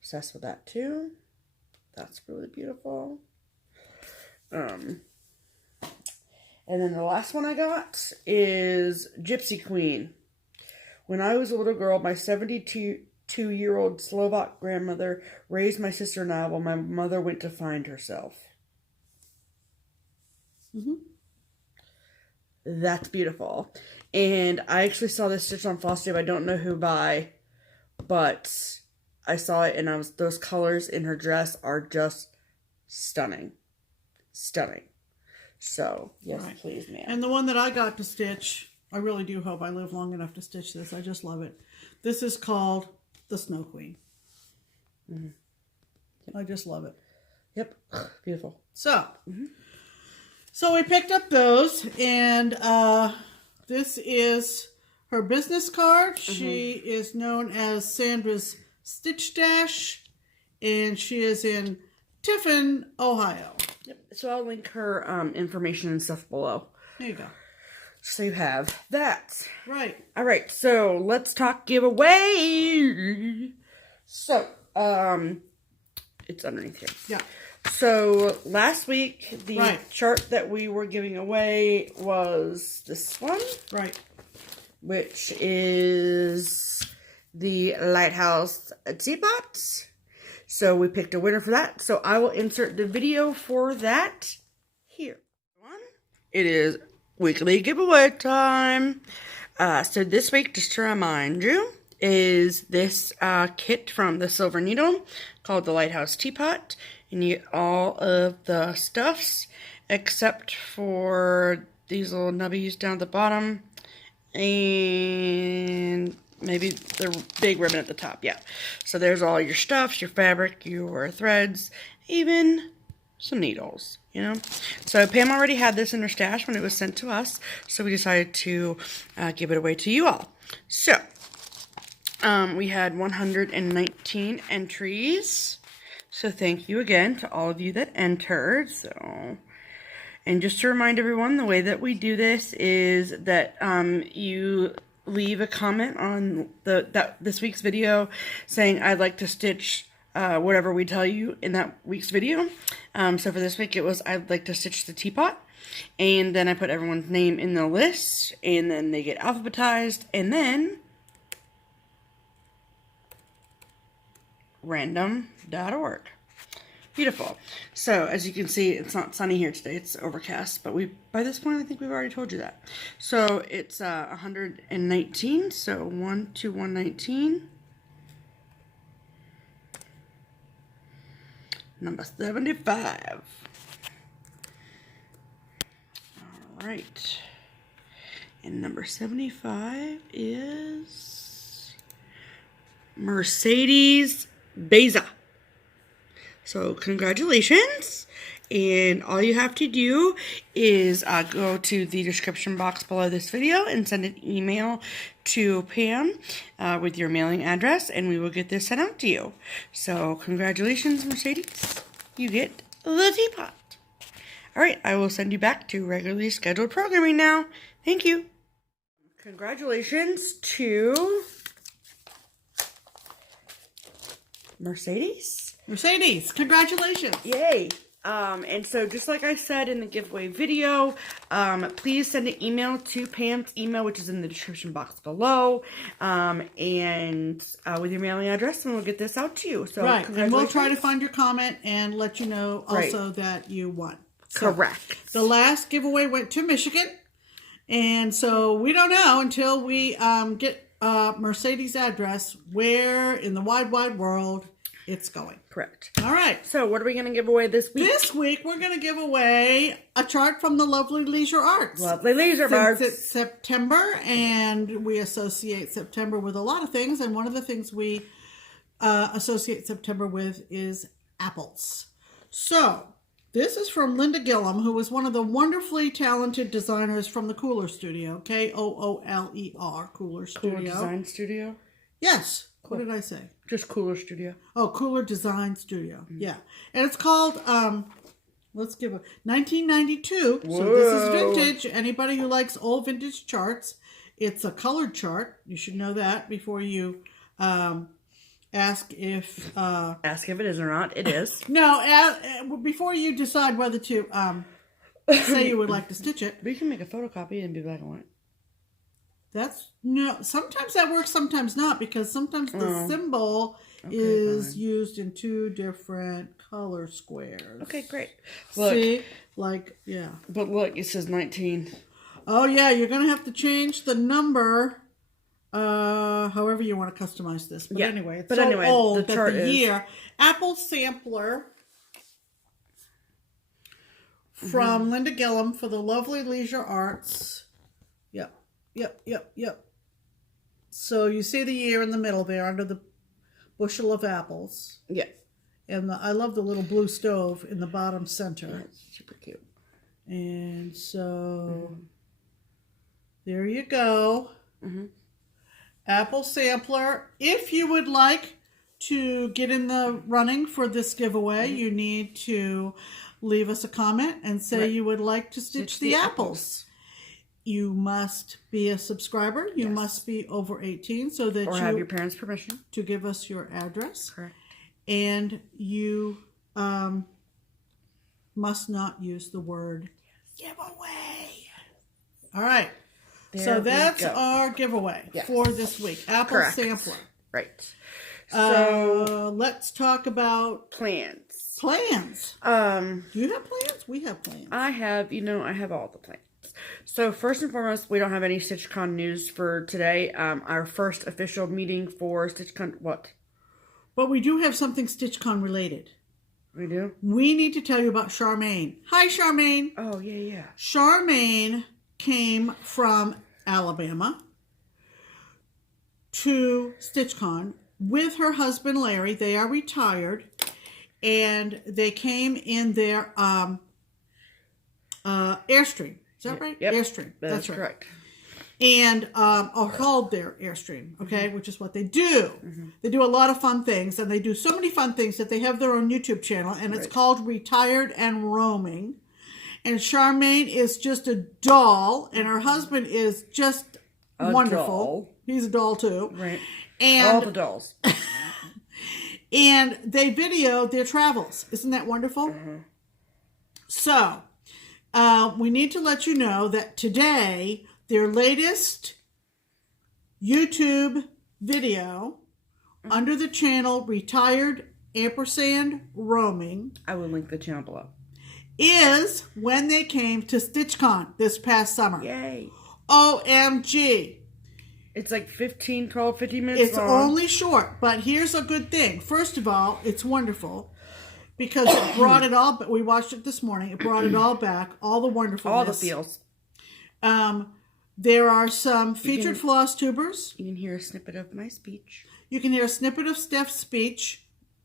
Obsessed with that too. That's really beautiful. And then the last one I got is Gypsy Queen. When I was a little girl, my 72-year-old Slovak grandmother raised my sister and I while my mother went to find herself. Mm-hmm. That's beautiful. And I actually saw this stitched on FlossTube. I don't know who by, but I saw it, and those colors in her dress are just stunning. Stunning. So, yes, right. Please, ma'am. And the one that I got to stitch, I really do hope I live long enough to stitch this. I just love it. This is called the Snow Queen. Mm-hmm. Yep. I just love it. Yep. Beautiful. So, so we picked up those, and this is her business card. Mm-hmm. She is known as Sandra's Stitch Dash, and she is in Tiffin, Ohio. Yep. So I'll link her information and stuff below. There you go. So you have that. Right. All right. So let's talk giveaway. So, it's underneath here. Yeah. So last week, the chart that we were giving away was this one. Right. Which is the Lighthouse Teapot. So we picked a winner for that. So I will insert the video for that here. It is weekly giveaway time. So this week, just to remind you, is this kit from the Silver Needle called the Lighthouse Teapot. And you get all of the stuffs except for these little nubbies down at the bottom. And maybe the big ribbon at the top, yeah. So there's all your stuffs, your fabric, your threads, even some needles, you know. So Pam already had this in her stash when it was sent to us, so we decided to give it away to you all. So, we had 119 entries. So thank you again to all of you that entered. So, and just to remind everyone, the way that we do this is that you leave a comment on this week's video saying I'd like to stitch whatever we tell you in that week's video. So for this week it was I'd like to stitch the teapot, and then I put everyone's name in the list, and then they get alphabetized, and then random.org. Beautiful. So, as you can see, it's not sunny here today. It's overcast, but by this point, I think we've already told you that. So, it's 119. So, 1 to 119. Number 75. All right. And number 75 is Mercedes Beza. So congratulations. And all you have to do is go to the description box below this video and send an email to Pam with your mailing address, and we will get this sent out to you. So congratulations, Mercedes. You get the teapot. All right, I will send you back to regularly scheduled programming now. Thank you. Congratulations to Mercedes. Mercedes, congratulations. Yay. And so just like I said in the giveaway video, please send an email to Pam's email, which is in the description box below, and with your mailing address, and we'll get this out to you. So right, and we'll try to find your comment and let you know also that you won. So correct. The last giveaway went to Michigan, and so we don't know until we get Mercedes' address where in the wide world it's going. Correct. All right. So what are we going to give away this week? This week we're going to give away a chart from the lovely Leisure Arts. Lovely Leisure Arts. It's September, and we associate September with a lot of things, and one of the things we associate September with is apples. So this is from Linda Gillum, who was one of the wonderfully talented designers from the Cooler Studio, Kooler, Cooler Studio. Cooler Design Studio? Yes. What did I say? Just Cooler Studio. Oh, Cooler Design Studio. Yeah. And it's called, let's give a 1992. Whoa. So this is vintage. Anybody who likes old vintage charts, it's a colored chart. You should know that before you ask if... Ask if it is or not. It is. No, before you decide whether to say you would like to stitch it. We can make a photocopy and be black and white. Sometimes that works, sometimes not, because sometimes the symbol is used in two different color squares. Okay, great. Look, see, yeah. But look, it says 19. Oh yeah, you're gonna have to change the number, however you want to customize this. But anyway, it's old the chart that the is... year. Apple sampler from Linda Gillum for the lovely Leisure Arts. Yep. So you see the year in the middle there under the bushel of apples. Yeah. And I love the little blue stove in the bottom center. Yeah, it's super cute. And so there you go. Apple sampler. If you would like to get in the running for this giveaway, you need to leave us a comment and say you would like to stitch the apples. You must be a subscriber. You must be over 18 so that you have your parents' permission to give us your address. Correct. And you must not use the word giveaway. All right. So that's our giveaway for this week. Apple sampler. Right. So let's talk about plans. Plans. Do you have plans? We have plans. I have all the plans. So first and foremost, we don't have any StitchCon news for today. Our first official meeting for StitchCon, what? But we do have something StitchCon related. We do? We need to tell you about Charmaine. Hi, Charmaine. Oh, yeah. Charmaine came from Alabama to StitchCon with her husband, Larry. They are retired. And they came in their Airstream. Is that right? Yep. Airstream. That's right. Correct. And or called their Airstream, okay, which is what they do. They do a lot of fun things, and they do so many fun things that they have their own YouTube channel, and it's called Retired and Roaming. And Charmaine is just a doll, and her husband is just wonderful. Doll. He's a doll too. Right. And all the dolls. And they video their travels. Isn't that wonderful? So, we need to let you know that today, their latest YouTube video under the channel Retired & Roaming. I will link the channel below. Is when they came to StitchCon this past summer. Yay. OMG. It's like 15 minutes It's long. only short, but here's a good thing. First of all, it's wonderful because it brought it all, we watched it this morning, it brought it all back, all the wonderfulness. All the feels. There are some featured floss tubers. You can hear a snippet of my speech. You can hear a snippet of Steph's speech,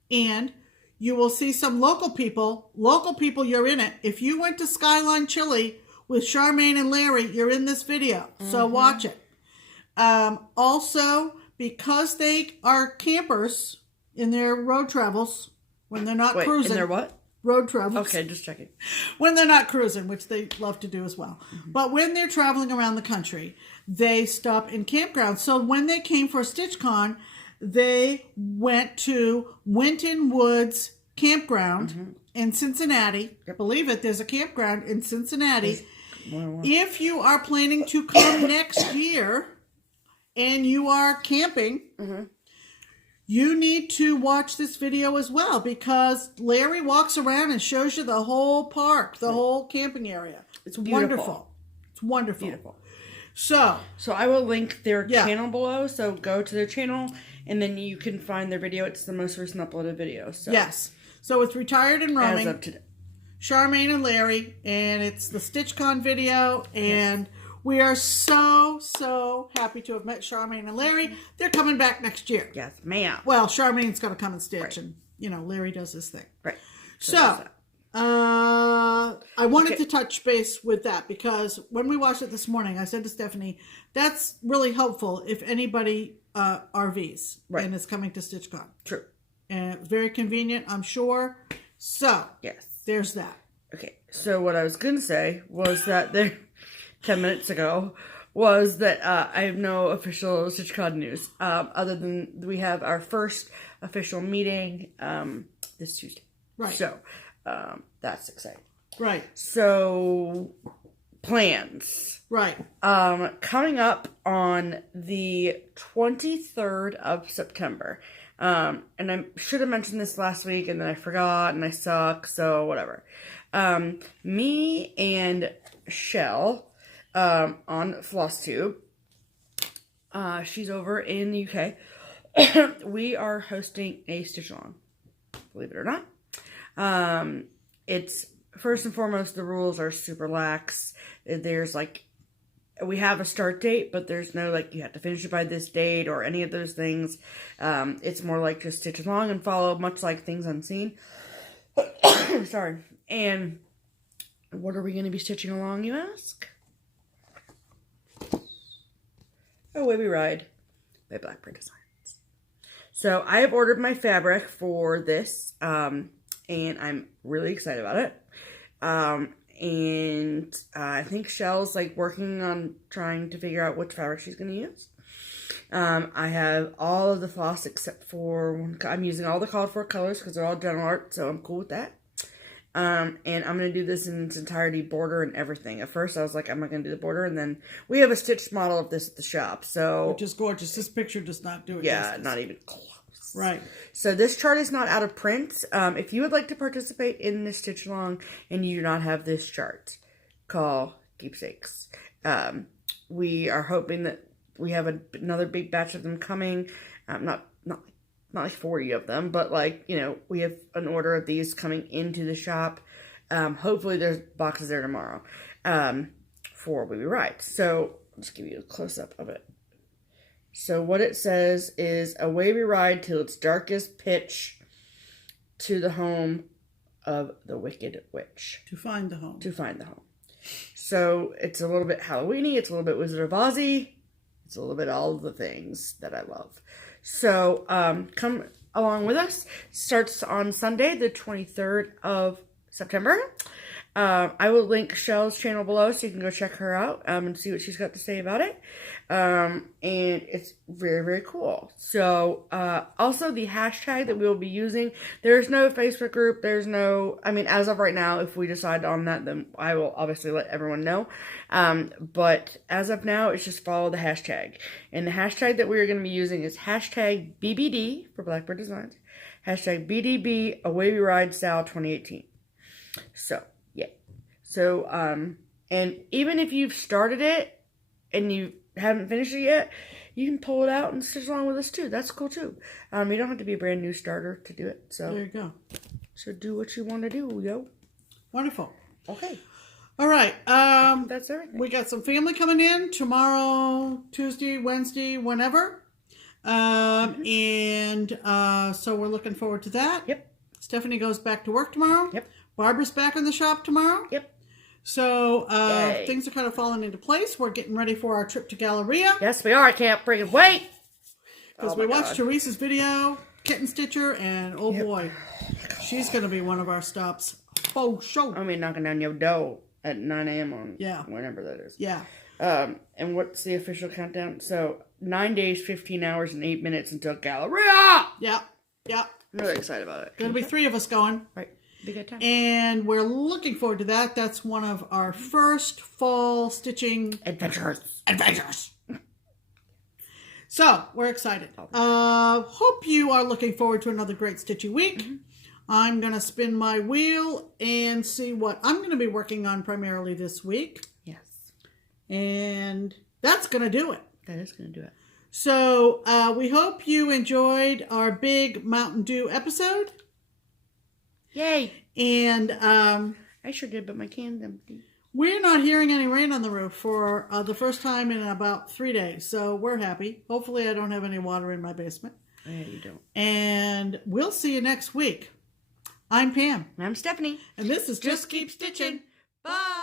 and you will see some local people. Local people, you're in it. If you went to Skyline Chili with Charmaine and Larry, you're in this video. So watch it. Also, because they are campers in their road travels, when they're not cruising. In their what? Road travels. Okay, just checking. When they're not cruising, which they love to do as well. But when they're traveling around the country, they stop in campgrounds. So when they came for StitchCon, they went to Winton Woods Campground in Cincinnati. Believe it, there's a campground in Cincinnati. If you are planning to come next year and you are camping, you need to watch this video as well, because Larry walks around and shows you the whole park, the whole camping area. It's wonderful. It's wonderful. Beautiful. So I will link their channel below. So go to their channel, and then you can find their video. It's the most recent uploaded video. So yes. So it's Retired and Roaming. As of today. Charmaine and Larry, and it's the StitchCon video, and we are so happy to have met Charmaine and Larry. They're coming back next year. Yes, ma'am. Well, Charmaine's going to come and stitch, and, Larry does his thing. Right. So I wanted to touch base with that, because when we watched it this morning, I said to Stephanie, that's really helpful if anybody RVs and is coming to StitchCon. True. And it's very convenient, I'm sure. So, yes. There's that. Okay, so what I was going to say was that 10 minutes ago, was that I have no official StitchCon news, other than we have our first official meeting this Tuesday. Right. So, that's exciting. Right. So, plans. Right. Coming up on the 23rd of September. And I should have mentioned this last week, and then I forgot, and I suck, so whatever. Me and Shell, on FlossTube, she's over in the UK, we are hosting a stitch-along, believe it or not. It's, first and foremost, the rules are super lax. There's, we have a start date, but there's no, you have to finish it by this date or any of those things. It's more like just stitch along and follow, much like Things Unseen. Sorry. And what are we going to be stitching along, you ask? Oh, We Ride by Blackbird Designs. So I have ordered my fabric for this, and I'm really excited about it. And I think Shell's working on trying to figure out which fabric she's going to use. I have all of the floss except for, I'm using all the called for colors because they're all general art, so I'm cool with that. And I'm going to do this in its entirety, border and everything. At first I was like, I'm not going to do the border, and then we have a stitched model of this at the shop, so. Which is gorgeous. This picture does not do it Yeah, justice. not even close. Right. So this chart is not out of print. If you would like to participate in this stitch along and you do not have this chart, call Keepsakes. We are hoping that we have another big batch of them coming. Not like 40 of them, but we have an order of these coming into the shop. Hopefully there's boxes there tomorrow for We Ride. So I'll just give you a close up of it. So what it says is, away we ride till its darkest pitch to the home of the wicked witch. To find the home. To find the home. So it's a little bit Halloween-y, it's a little bit Wizard of Oz-y, it's a little bit all of the things that I love. So come along with us. Starts on Sunday, the 23rd of September. I will link Shell's channel below so you can go check her out and see what she's got to say about it. And it's very, very cool. So, also the hashtag that we will be using, there's no Facebook group, there's no, as of right now, if we decide on that, then I will obviously let everyone know. But as of now, it's just follow the hashtag. And the hashtag that we are going to be using is hashtag BBD for Blackbird Designs, hashtag BDB Away We Ride SAL 2018. So, yeah. So, and even if you've started it and you haven't finished it yet, you can pull it out and stitch along with us too. That's cool too. You don't have to be a brand new starter to do it. So there you go. So do what you want to do, yo. Wonderful. Okay. All right. That's everything. We got some family coming in tomorrow, Tuesday, Wednesday, whenever. And so we're looking forward to that. Yep. Stephanie goes back to work tomorrow. Yep. Barbara's back in the shop tomorrow. Yep. So Yay. things are kind of falling into place. We're getting ready for our trip to Galleria. Yes, we are. I can't freaking wait. Because we watched Teresa's video, Kitten Stitcher, and oh boy, she's going to be one of our stops. Oh, show. I mean, knocking down your door at 9 a.m. on Yeah. whenever that is. Yeah. And what's the official countdown? So 9 days, 15 hours, and 8 minutes until Galleria. Yeah. Yeah. I'm really excited about it. There'll be 3 of us going. Right. Be a good time. And we're looking forward to that. That's one of our first fall stitching Adventures. So, we're excited. Hope you are looking forward to another great stitchy week. Mm-hmm. I'm going to spin my wheel and see what I'm going to be working on primarily this week. Yes. And that's going to do it. That is going to do it. So, we hope you enjoyed our big Mountain Dew episode. Yay. And I sure did, but my can's empty. we're not hearing any rain on the roof for the first time in about 3 days. So, we're happy. Hopefully, I don't have any water in my basement. Yeah, you don't. And we'll see you next week. I'm Pam. I'm Stephanie. And this is Just Keep Stitching. Bye.